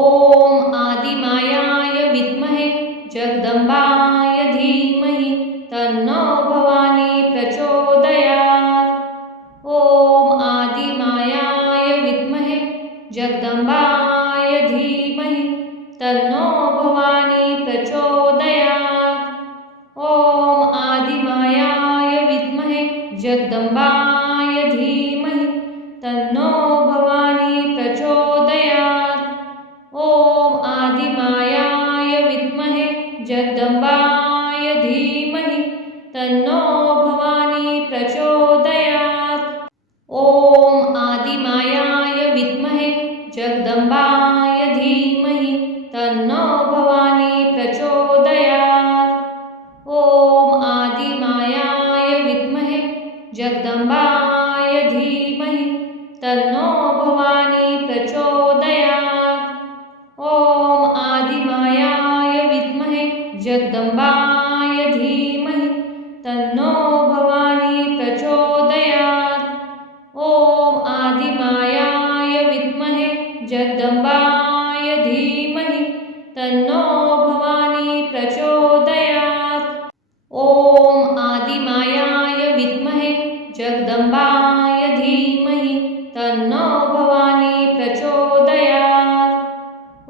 ॐ आदिमायाय विद्महे जगदम्बाय धीमहि तन्नो भवानी प्रचोदयात्। ॐ आदिमायाय विद्महे जगदम्बाय धीमहि तन्नो भवानी प्रचोदयात्। ॐ आदिमायाय विद्महे जगदम्बाय धीमहि तन्नो भवानी प्रचोदयात्। ॐ आदिमायाय विद्महे जगदम्बाय धीमहि तन्नो भवानी प्रचोदयात्। ॐ आदिमायाय विद्महे जगदम्बाय धीमहि तन्नो भवानी प्रचोदयात्। ॐ आदिमायाय विद्महे जगदम्बाय धीमहि तन्नो भवानी प्रचोदयात्। ॐ आदिमायाय विद्महे जगदम्बाय धीमहि तन्नो भवानी प्रचोदयात्। ॐ आदिमायाय विद्महे जगदम्बाय धीमहि तन्नो भवानी प्रचोदयात्। ॐ आदिमायाय विद्महे जगदम्बाय धीमहि तन्नो भवानी प्रचोदयात्।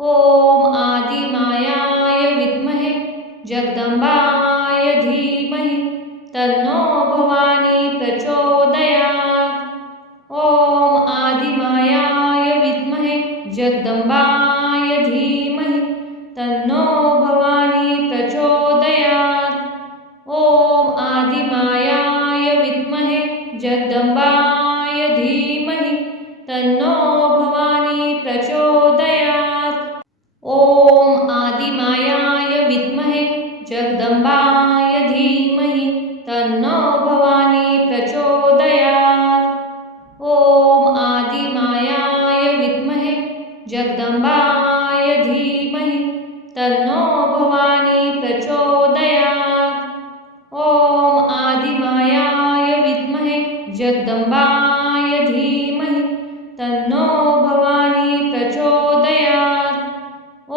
ॐ आदिमायाय विद्महे जगदम्बाय धीमहि तन्नो भवानी प्रचोदयात्। ॐ आदिमायाय विद्महे जगदम्बाय धीमहि तन्नो भवानी प्रचोदयात्। ॐ आदिमायाय विद्महे जगदम्बाय धीमहि तन्नो भवानी प्रचोदयात्। ॐ आदिमायाय विद्महे जगदम्बाय धीमहि तन्नो भवानी प्रचोदयात्। ॐ आदिमायाय विद्महे जगदम्बाय धीमहि तन्नो भवानी प्रचोदयात्। ॐ आदिमायाय विद्महे जगदम्बाय धीमहि तन्नो भवानी प्रचोदयात्। ॐ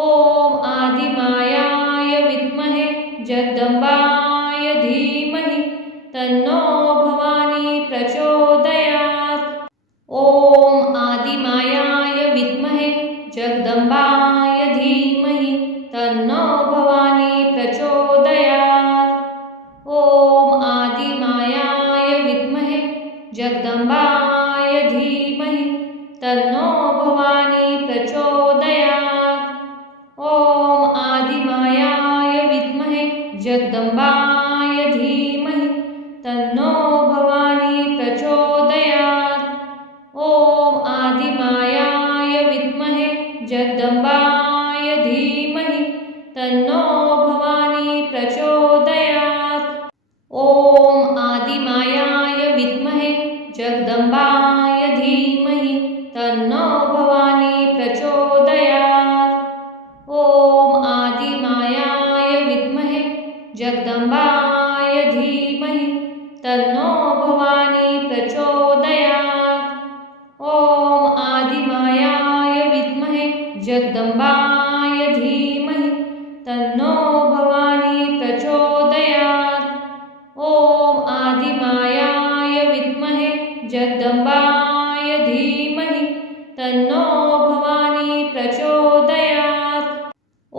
आदिमायाय विद्महे जगदम्बाय धीमहि तन्नो भवानी प्रचोदयात्। ॐ आदिमायाय विद्महे जगदम्बाय धीमहि तन्नो भवानी प्रचोदयात्। ॐ आदिमायाय विद्महे जगदम्बाय धीमहि तन्नो भवानी प्रचोदयात्। ॐ आदिमायाय विद्महे जगदम्बाय धीमहि तन्नो भवानी प्रचोदयात्। ॐ आदिमायाय विद्महे जगदम्बाय धीमहि तन्नो भवानी प्रचोदयात्। ॐ आदिमायाय विद्महे जगदम्बाय धीमहि तन्नो भवानी प्रचोदयात्। ॐ आदिमायाय विद्महे जगदम्बाय धीमहि तन्नो भवानी प्रचोदयात्। ॐ आदिमायाय जगदम्बाय धीमहि तन्नो भवानी प्रचोदयात्। ॐ आदिमायाय विद्महे जगदम्बाय धीमहि तन्नो भवानी प्रचोदयात्।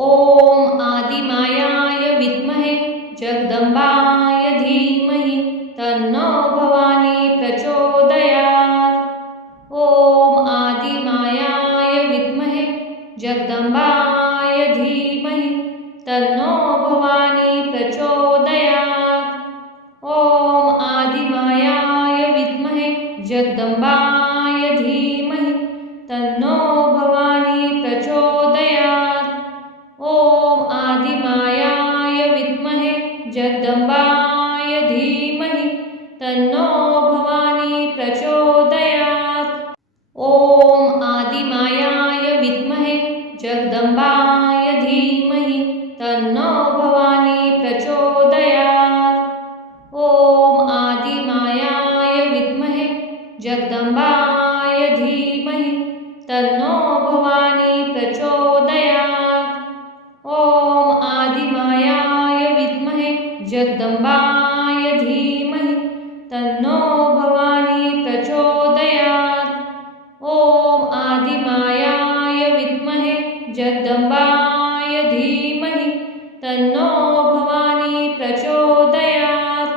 ॐ आदिमायाय विद्महे जगदम्बाय धीमहि तन्नो भवानी प्रचोदयात्। ॐ आदिमायाय विद्महे जगदम्बाय धीमहि तन्नो भवानी प्रचोदयात्। ॐ आदिमायाय विद्महे जगदम्बाय धीमहि तन्नो भवानी प्रचोदयात्। ॐ आदिमायाय विद्महे जगदम्बाय धीमहि तन्नो भवानी प्रचोदयात्। ॐ आदिमायाय विद्महे जगदम्बाय धीमहि तन्नो भवानी प्रचोदयात्। ॐ आदिमायाय विद्महे जगदम्बाय धीमहि तन्नो भवानी प्रचोदयात्। ॐ आदिमायाय विद्महे जगदम्बाय धीमहि तन्नो भवानी प्रचोदयात्। ॐ आदिमायाय विद्महे जगदम्बाय धीमहि तन्नो भवानी प्रचोदयात्।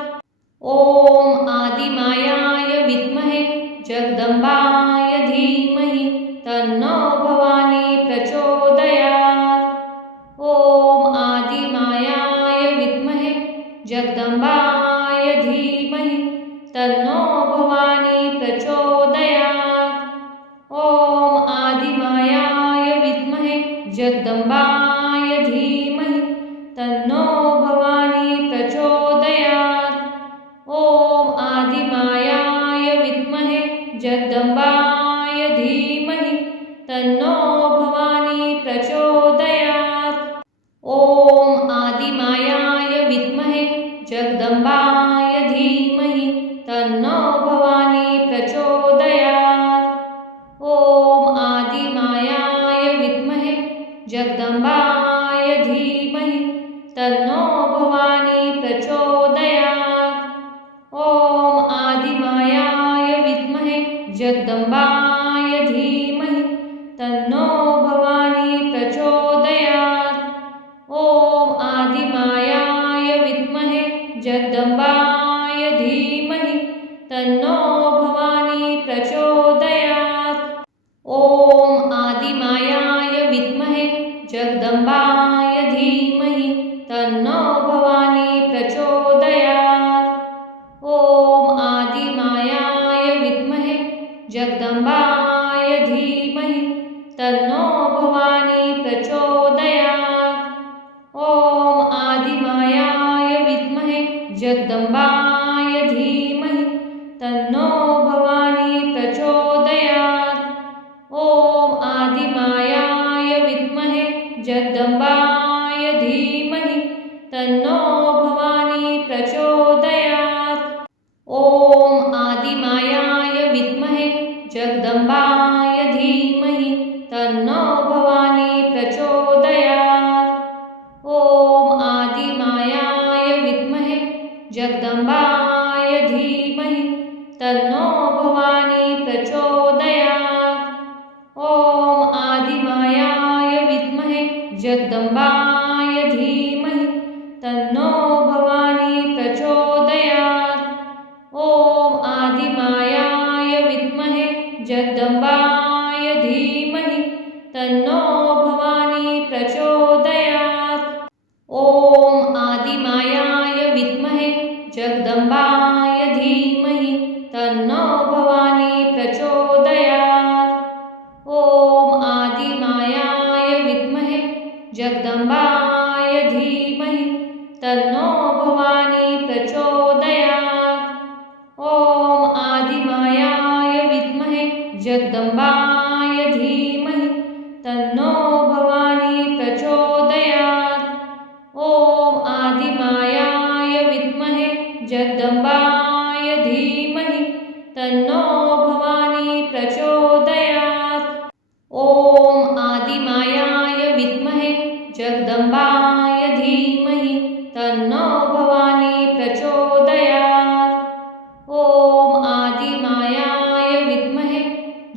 ॐ आदिमायाय विद्महे जगदम्बाय धीमहि तन्नो भवानी प्रचोदयात्। ॐ आदिमायाय विद्महे जगदम्बाय धीमहि तन्नो भवानी प्रचोदयात्। ॐ आदिमायाय विद्महे जगदम्बाय धीमहि तन्नो भवानी प्रचोदयात्। ॐ आदिमायाय विद्महे जगदम्बाय धीमहि तन्नो भवानी प्रचोदयात्। ॐ आदिमायाय विद्महे जगदम्बाय धीमहि तन्नो भवानी प्रचोदयात्। ॐ आदिमायाय विद्महे जगदम्बाय धीमहि तन्नो भवानी प्रचोदयात्। ॐ आदिमायाय विद्महे जगदम्बाय धीमहि तन्नो भवानी प्रचोदयात्। ॐ आदिमायाय विद्महे जगदम्बाय धीमहि तन्नो भवानी प्रचोदयात्। ॐ आदिमायाय विद्महे जगदम्बाय धीमहि तन्नो भवानी प्रचोदयात्। ॐ आदिमायाय विद्महे जगदम्बाय धीमहि तन्नो भवानी प्रचोदयात्। ॐ आदिमायाय विद्महे जगदम्बाय धीमहि तन्नो भवानी प्रचोदयात्। ॐ आदिमायाय विद्महे जगदम्बाय धीमहि तन्नो भवानी प्रचोदयात्। ॐ आदिमायाय विद्महे जगदम्बाय धीमहि तन्नो भवानी प्रचोदयात्। ॐ आदिमायाय विद्महे जगदम्बाय धीमहि तन्नो भवानी प्रचोदयात्। ॐ आदिमायाय विद्महे जगदम्बाय धीमहि तन्नो भवानी प्रचोदयात्। ॐ आदिमायाय विद्महे जगदम्बाय धीमहि तन्नो भवानी प्रचोदयात्। ॐ आदिमायाय विद्महे जगदम्बाय धीमहि तन्नो भवानी प्रचोदयात्। ॐ आदिमायाय विद्महे जगदम्बाय धीमहि तन्नो भवानी प्रचोदयात्। ॐ आदिमायाय विद्महे जगदम्बाय धीमहि तन्नो भवानी प्रचोदयात्। ॐ आदिमायाय विद्महे जगदम्बाय धीमहि तन्नो भवानी प्रचोदयात्। ॐ आदिमायाय जगदम्बाय धीमहि तन्नो भवानी प्रचोदयात्। ॐ आदिमायाय विद्महे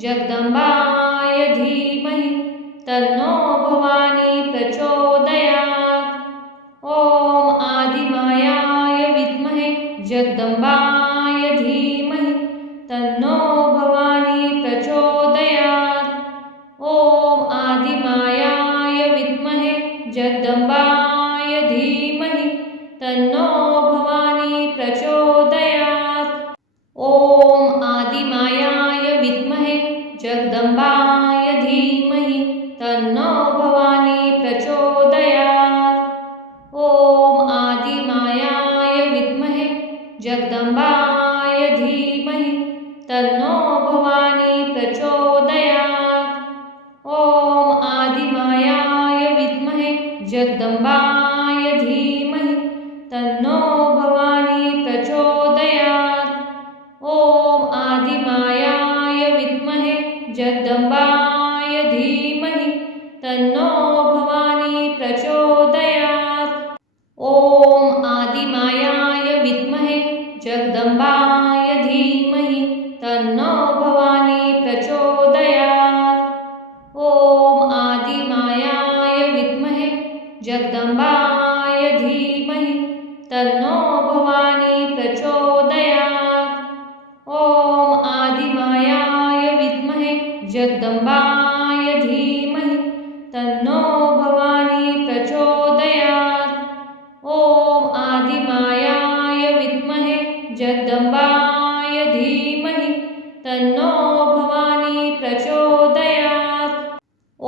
जगदम्बाय धीमहि तन्नो भवानी प्रचोदयात्। ॐ आदिमायाय विद्महे जगदम्बाय धीमहि तन्नो भवानी प्रचोदयात्। ॐ आदिमायाय विद्महे जगदम्बाय धीमहि तन्नो भवानी प्रचोदयात्। ॐ आदिमायाय विद्महे जगदम्बाय धीमहि तन्नो भवानी प्रचोदयात्। ॐ आदिमायाय विद्महे जगदम्बाय धीमहि तन्नो भवानी प्रचोदयात्। ॐ आदिमायाय विद्महे जगदम्बाय धीमहि तन्नो भवानी प्रचोदयात्। ॐ आदिमायाय विद्महे जगदम्बाय धीमहि तन्नो भवानी प्रचोदयात्। ॐ आदिमायाय विद्महे जगदम्बाय धीमहि तन्नो भवानी प्रचोदयात्। ॐ आदिमायाय विद्महे जगदम्बाय धीमहि तन्नो भवानी प्रचोदयात्। ॐ आदिमायाय विद्महे जगदम्बाय धीमहि तन्नो भवानी प्रचोदयात्। ॐ आदिमायाय विद्महे जगदम्बाय धीमहि तन्नो भवानी प्रचोदयात्।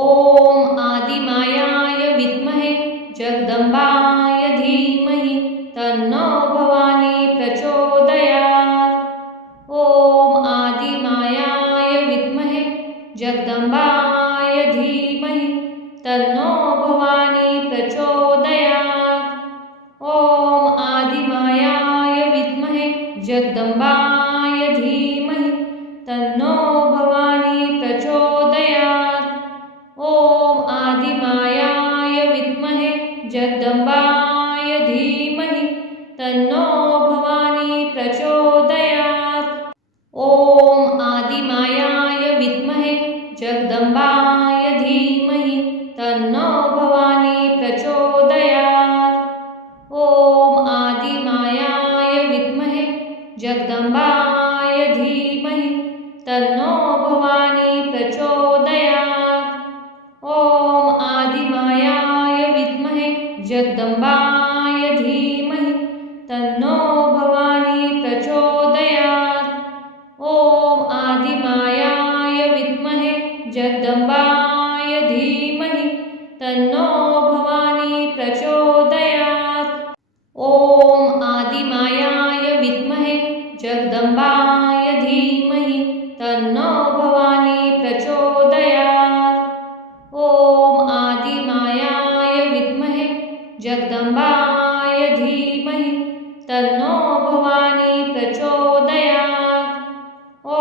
ॐ आदिमायाय विद्महे जगदम्बाय धीमहि तन्नो भवानी प्रचोदयात्। ॐ आदिमायाय विद्महे जगदम्बाय धीमहि तन्नो भवानी प्रचोदयात्। ॐ आदिमायाय विद्महे जगदम्बाय धीमहि तन्नो भवानी प्रचोदयात्। ॐ आदिमायाय विद्महे जगदम्बाय धीमहि तन्नो भवानी प्रचोदयात्। ॐ आदिमायाय विद्महे जगदम्बाय धीमहि तन्नो भवानी प्रचोदयात्। ॐ आदिमायाय विद्महे जगदम्बाय धीमहि तन्नो भवानी प्रचोदयात्। ॐ आदिमायाय विद्महे जगदम्बाय धीमहि तन्नो भवानी प्रचोदयात्। ॐ आदिमायाय विद्महे जगदम्बाय धीमहि तन्नो भवानी प्रचोदयात्। ॐ आदिमायाय विद्महे जगदम्बाय धीमहि तन्नो भवानी प्रचोदयात्। ॐ आदिमायाय विद्महे जगदम्बाय धीमहि तन्नो भवानी प्रचोदयात्। ॐ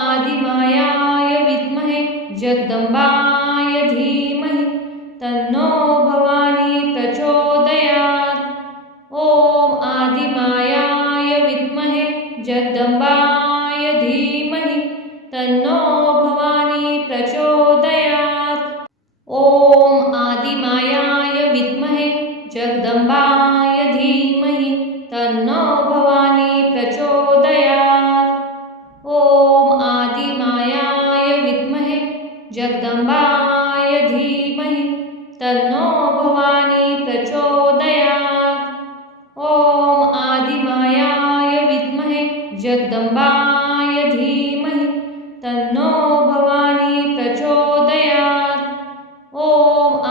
आदिमायाय विद्महे जगदम्बाय धीमहि तन्नो भवानी प्रचोदयात्। ॐ आदिमायाय विद्महे जगदम्बाय धीमहि तन्नो भवानी प्रचोदयात्। ॐ आदिमायाय विद्महे जगदम्बाय धीमहि तन्नो भवानी प्रचोदयात्। ॐ आदिमायाय विद्महे जगदम्बाय धीमहि तन्नो भवानी प्रचोदयात्। ॐ आदिमायाय विद्महे जगदम्बाय धीमहि तन्नो भवानी प्रचोदयात्। ॐ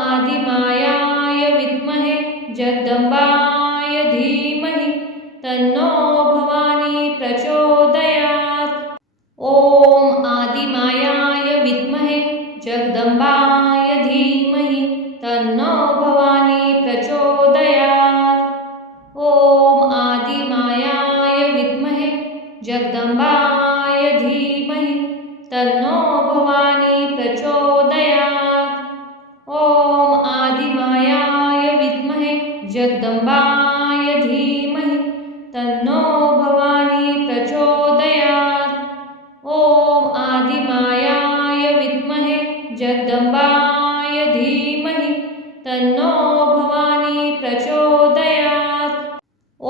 आदिमायाय विद्महे जगदम्बाय धीमहि तन्नो भवानी प्रचोदयात्। ॐ आदिमायाय विद्महे जगदम्बाय धीमहि तन्नो भवानी प्रचोदयात्। ॐ आदिमायाय विद्महे जगदम्बाय धीमहि तन्नो भवानी प्रचोदयात्। ॐ आदिमायाय जगदम्बाय धीमहि तन्नो भवानी प्रचोदयात्। ॐ आदिमायाय विद्महे जगदम्बाय धीमहि तन्नो भवानी प्रचोदयात्।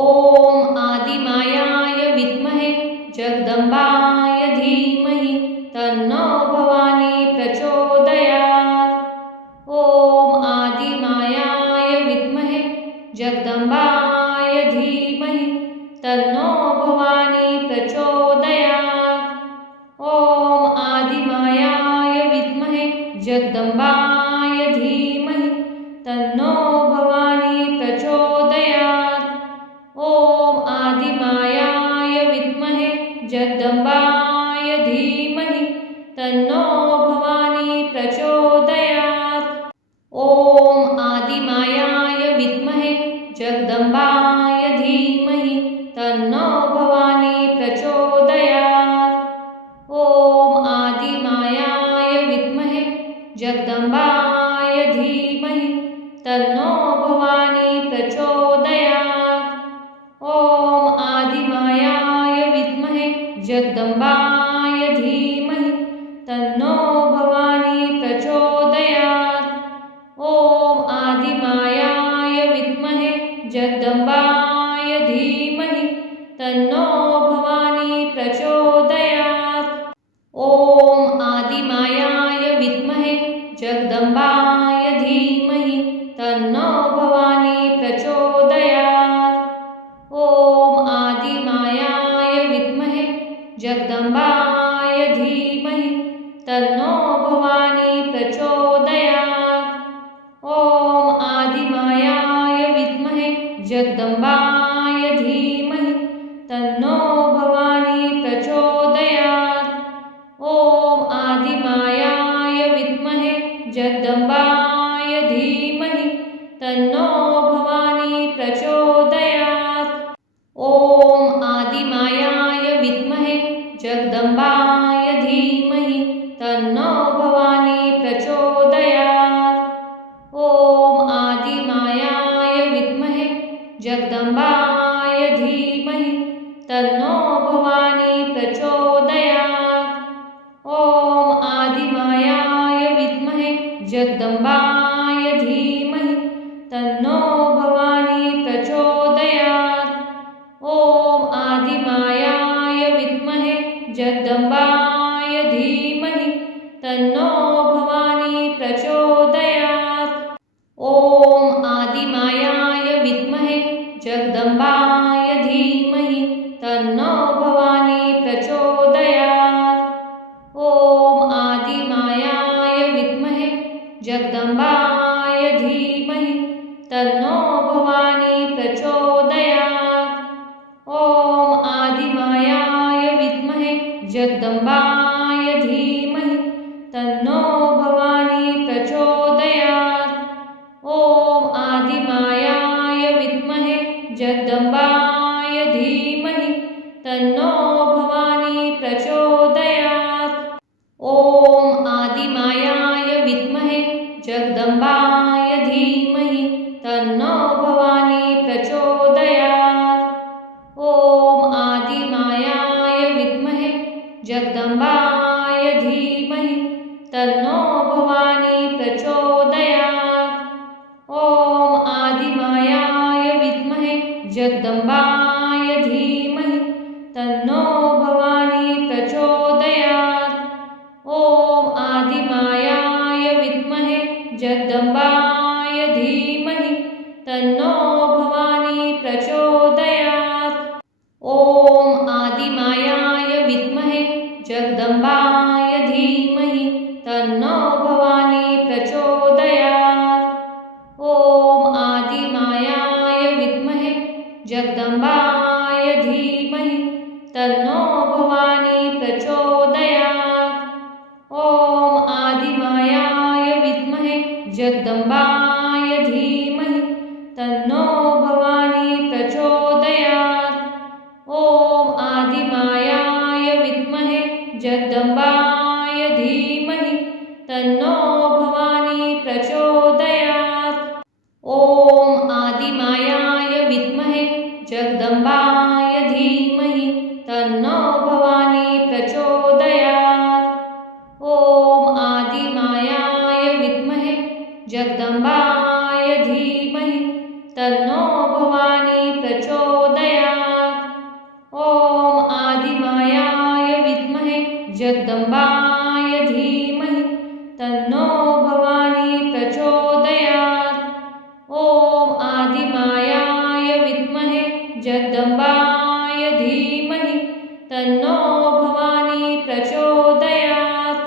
ॐ आदिमायाय विद्महे जगदम्बाय धीमहि तन्नो भवानी प्रचोदयात्। ॐ आदिमायाय विद्महे जगदम्बाय धीमहि तन्नो भवानी प्रचोदयात्। ॐ आदिमायाय विद्महे जगदम्बाय धीमहि तन्नो भवानी प्रचोदयात्। ॐ आदिमायाय विद्महे जगदम्बाय धीमहि तन्नो भवानी प्रचोदयात्। ॐ आदिमायाय विद्महे जगदम्बाय धीमहि तन्नो भवानी प्रचोदयात्। ॐ आदिमायाय विद्महे जगदम्बाय धीमहि तन्नो भवानी प्रचोदयात्। ॐ आदिमायाय विद्महे जगदम्बाय धीमहि तन्नो भवानी प्रचोदयात्। ॐ आदिमायाय विद्महे जगदम्बाय धीमहि तन्नो भवानी प्रचोदयात्। ॐ आदिमायाय विद्महे जगदम्बाय धीमहि तन्नो भवानी प्रचोदयात्। ॐ आदिमायाय विद्महे जगदम्बाय धीमहि तन्नो भवानी प्रचोदयात्। ॐ आदिमायाय विद्महे जगदम्बाय धीमहि तन्नो भवानी प्रचोदयात्। ॐ आदिमायाय विद्महे जगदम्बाय धीमहि तन्नो भवानी प्रचोदयात्। ॐ आदिमायाय विद्महे जगदम्बाय धीमहि तन्नो भवानी प्रचोदयात्। ॐ आदिमायाय विद्महे जगदम्बाय धीमहि तन्नो भवानी प्रचोदयात्। ॐ आदिमायाय विद्महे जगदम्बाय धीमहि तन्नो भवानी प्रचोदयात्। ॐ आदिमायाय विद्महे जगदम्बाय धीमहि तन्नो भवानी प्रचोदयात्। ॐ आदिमायाय विद्महे जगदम्बाय धीमहि तन्नो भवानी प्रचोदयात्। ॐ आदिमायाय विद्महे जगदम्बाय धीमहि तन्नो भवानी प्रचोदयात्। ॐ आदिमायाय विद्महे जगदम्बाय धीमहि तन्नो भवानी प्रचोदयात्। ॐ आदिमायाय विद्महे जगदम्बाय धीमहि तन्नो भवानी प्रचोदयात्। ॐ आदिमायाय विद्महे जगदम्बाय धीमहि तन्नो भवानी प्रचोदयात्। ॐ आदिमायाय विद्महे जगदम्बाय धीमहि तन्नो भवानी प्रचोदयात्। ॐ आदिमायाय विद्महे जगदम्बाय धीमहि तन्नो भवानी प्रचोदयात्। ॐ आदिमायाय विद्महे जगदम्बाय धीमहि तन्नो भवानी प्रचोदयात्। ॐ आदिमायाय विद्महे जगदम्बाय धीमहि तन्नो भवानी प्रचोदयात्। ॐ आदिमायाय विद्महे जगदम्बाय धीमहि तन्नो भवानी प्रचोदयात्। ॐ आदिमायाय विद्महे जगदम्बाय धीमहि तन्नो भवानी प्रचोदयात्। ॐ आदिमायाय विद्महे जगदम्बाय धीमहि तन्नो भवानी प्रचोदयात्। ॐ आदिमायाय जगदम्बाय धीमहि तन्नो भवानी प्रचोदयात्। ॐ आदिमायाय विद्महे जगदम्बाय धीमहि तन्नो भवानी प्रचोदयात्। ॐ आदिमायाय विद्महे जगदम्बाय धीमहि तन्नो भवानी प्रचोदयात्।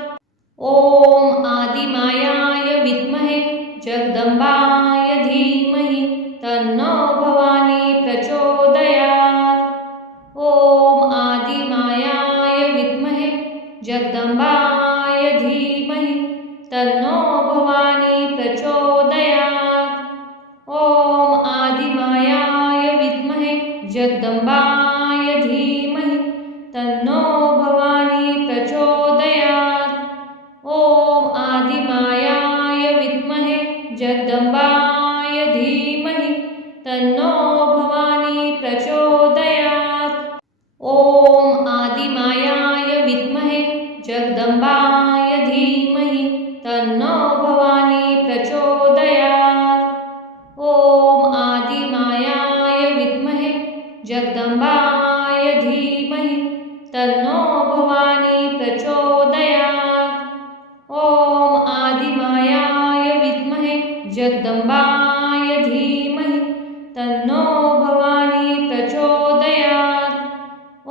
ॐ आदिमायाय विद्महे जगदम्बाय धीमहि तन्नो भवानी प्रचोदयात्। ॐ आदिमायाय विद्महे जगदम्बाय धीमहि तन्नो भवानी प्रचोदयात्। ॐ आदिमायाय विद्महे जगदम्बाय धीमहि तन्नो भवानी प्रचोदयात्। ॐ आदिमायाय विद्महे जगदम्बाय धीमहि तन्नो भवानी प्रचोदयात्। ॐ आदिमायाय विद्महे जगदम्बाय धीमहि तन्नो भवानी प्रचोदयात्। ॐ आदिमायाय विद्महे जगदम्बाय धीमहि तन्नो भवानी प्रचोदयात्। ॐ आदिमायाय विद्महे जगदम्बाय धीमहि तन्नो भवानी प्रचोदयात्।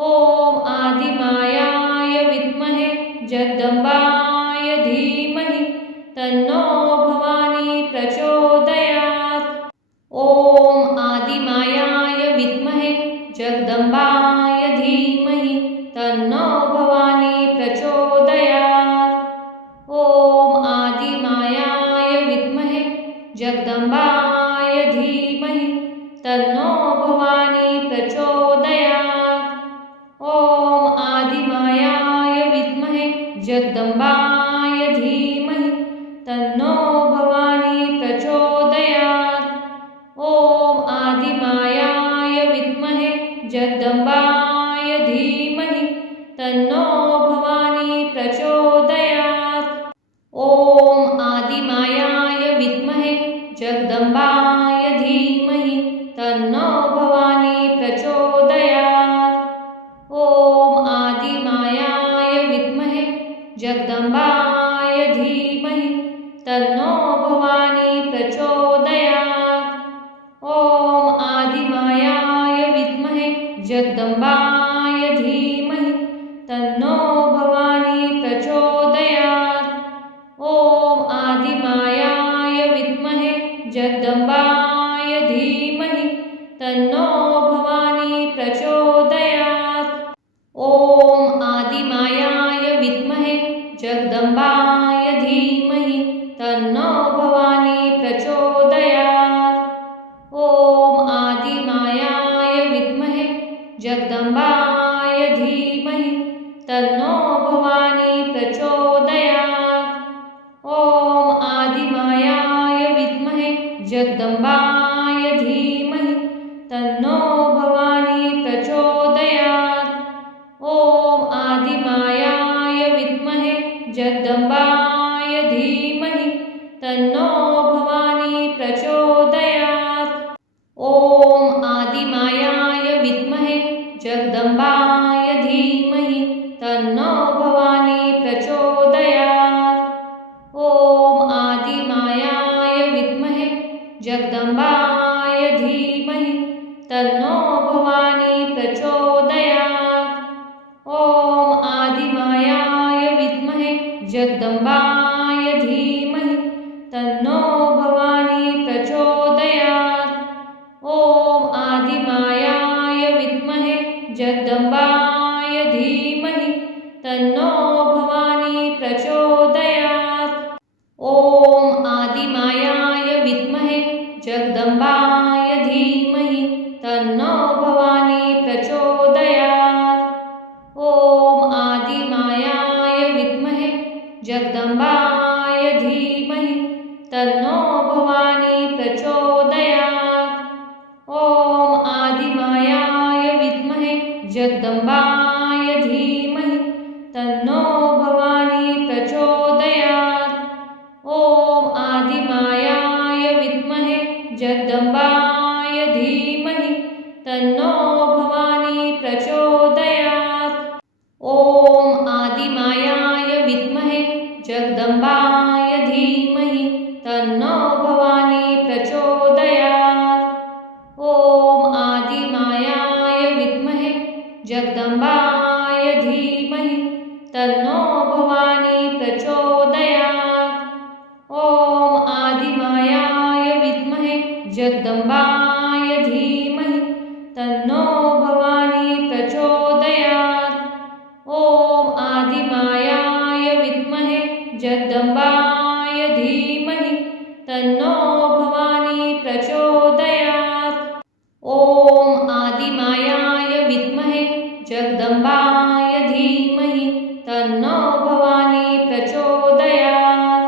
ॐ आदिमायाय विद्महे जगदम्बाय धीमहि तन्नो भवानी प्रचोदयात्। ॐ आदिमायाय विद्महे जगदम्बाय धीमहि तन्नो भवानी प्रचोदयात्। ॐ आदिमायाय विद्महे जगदम्बाय धीमहि तन्नो भवानी प्रचोदयात्। ॐ आदिमायाय विद्महे जगदम्बाय धीमहि तन्नो भवानी प्रचोदयात्। ॐ आदिमायाय विद्महे जगदम्बाय धीमहि तन्नो भवानी प्रचोदयात्। ॐ आदिमायाय विद्महे जगदम्बाय धीमहि तन्नो भवानी प्रचोदयात्। ॐ आदिमायाय विद्महे जगदम्बाय धीमहि तन्नो भवानी प्रचोदयात्। ॐ आदिमायाय विद्महे जगदम्बाय धीमहि तन्नो भवानी प्रचोदयात्। ॐ आदिमायाय विद्महे जगदम्बाय धीमहि तन्नो भवानी प्रचोदयात्। ॐ आदिमायाय विद्महे जगदम्बाय धीमहि तन्नो भवानी प्रचोदयात्। ॐ आदिमायाय विद्महे जगदम्बाय धीमहि तन्नो भवानी प्रचोदयात्। ॐ आदिमायाय विद्महे जगदम्बाय धीमहि तन्नो भवानी प्रचोदयात्। ॐ आदिमायाय विद्महे जगदम्बाय धीमहि तन्नो भवानी प्रचोदयात्। ॐ आदिमायाय विद्महे जगदम्बाय धीमहि तन्नो भवानी प्रचोदयात्। ॐ आदिमायाय विद्महे जगदम्बाय धीमहि तन्नो भवानी प्रचोदयात्। ॐ आदिमायाय विद्महे जगदम्बाय धीमहि तन्नो भवानी प्रचोदयात्। ॐ आदिमायाय विद्महे जगदम्बाय धीमहि तन्नो भवानी प्रचोदयात्। ॐ आदिमायाय विद्महे जगदम्बाय धीमहि तन्नो भवानी प्रचोदयात्। ॐ आदिमायाय विद्महे जगदम्बाय धीमहि तन्नो भवानी प्रचोदयात्। ॐ आदिमायाय विद्महे जगदम्बाय धीमहि तन्नो भवानी प्रचोदयात्। ॐ आदिमायाय तन्नो भवानी प्रचोदयात्। ॐ आदिमायाय विद्महे जगदम्बाय धीमहि तन्नो भवानी प्रचोदयात्।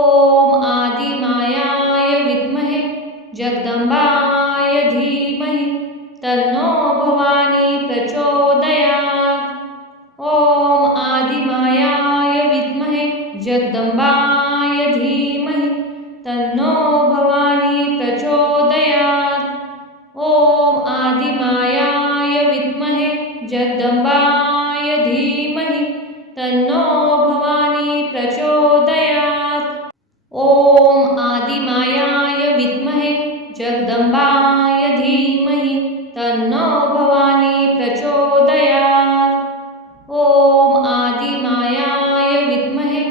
ॐ आदिमायाय विद्महे जगदम्बाय धीमहि तन्नो भवानी प्रचोदयात्। ॐ आदिमायाय विद्महे जगदम्बाय धीमहि तन्नो भवानी प्रचोदयात्। ॐ आदिमायाय विद्महे जगदम्बाय धीमहि तन्नो भवानी प्रचोदयात्। ॐ आदिमायाय विद्महे जगदम्बाय धीमहि तन्नो भवानी प्रचोदयात्। ॐ आदिमायाय विद्महे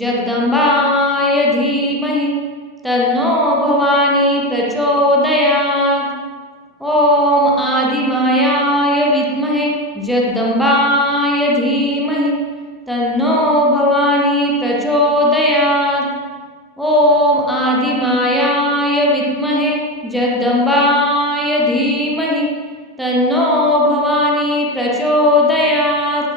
जगदम्बाय धीमहि तन्नो भवानी प्रचोदयात्। ॐ आदिमायाय विद्महे जगदम्बाय धीमहि तन्नो भवानी प्रचोदयात्। ॐ आदिमायाय विद्महे जगदम्बाय धीमहि तन्नो भवानी प्रचोदयात्।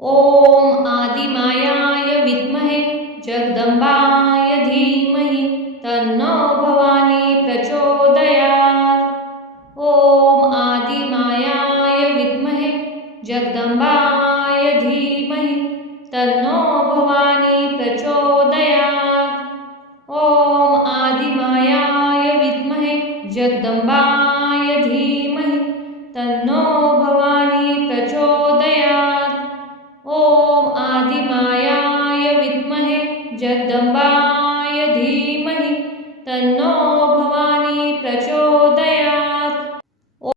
ॐ आदिमायाय विद्महे जगदम्बाय धीमहि तन्नो भवानी प्रचोदयात्। ॐ आदिमायाय विद्महे जगदम्बाय धीमहि तन्नो भवानी प्रचोदयात्। ॐ आदिमायाय विद्महे जगदम्बाय धीमहि तन्नो भवानी प्रचोदयात्। ॐ आदिमायाय विद्महे जगदम्बाय धीमहि तन्नो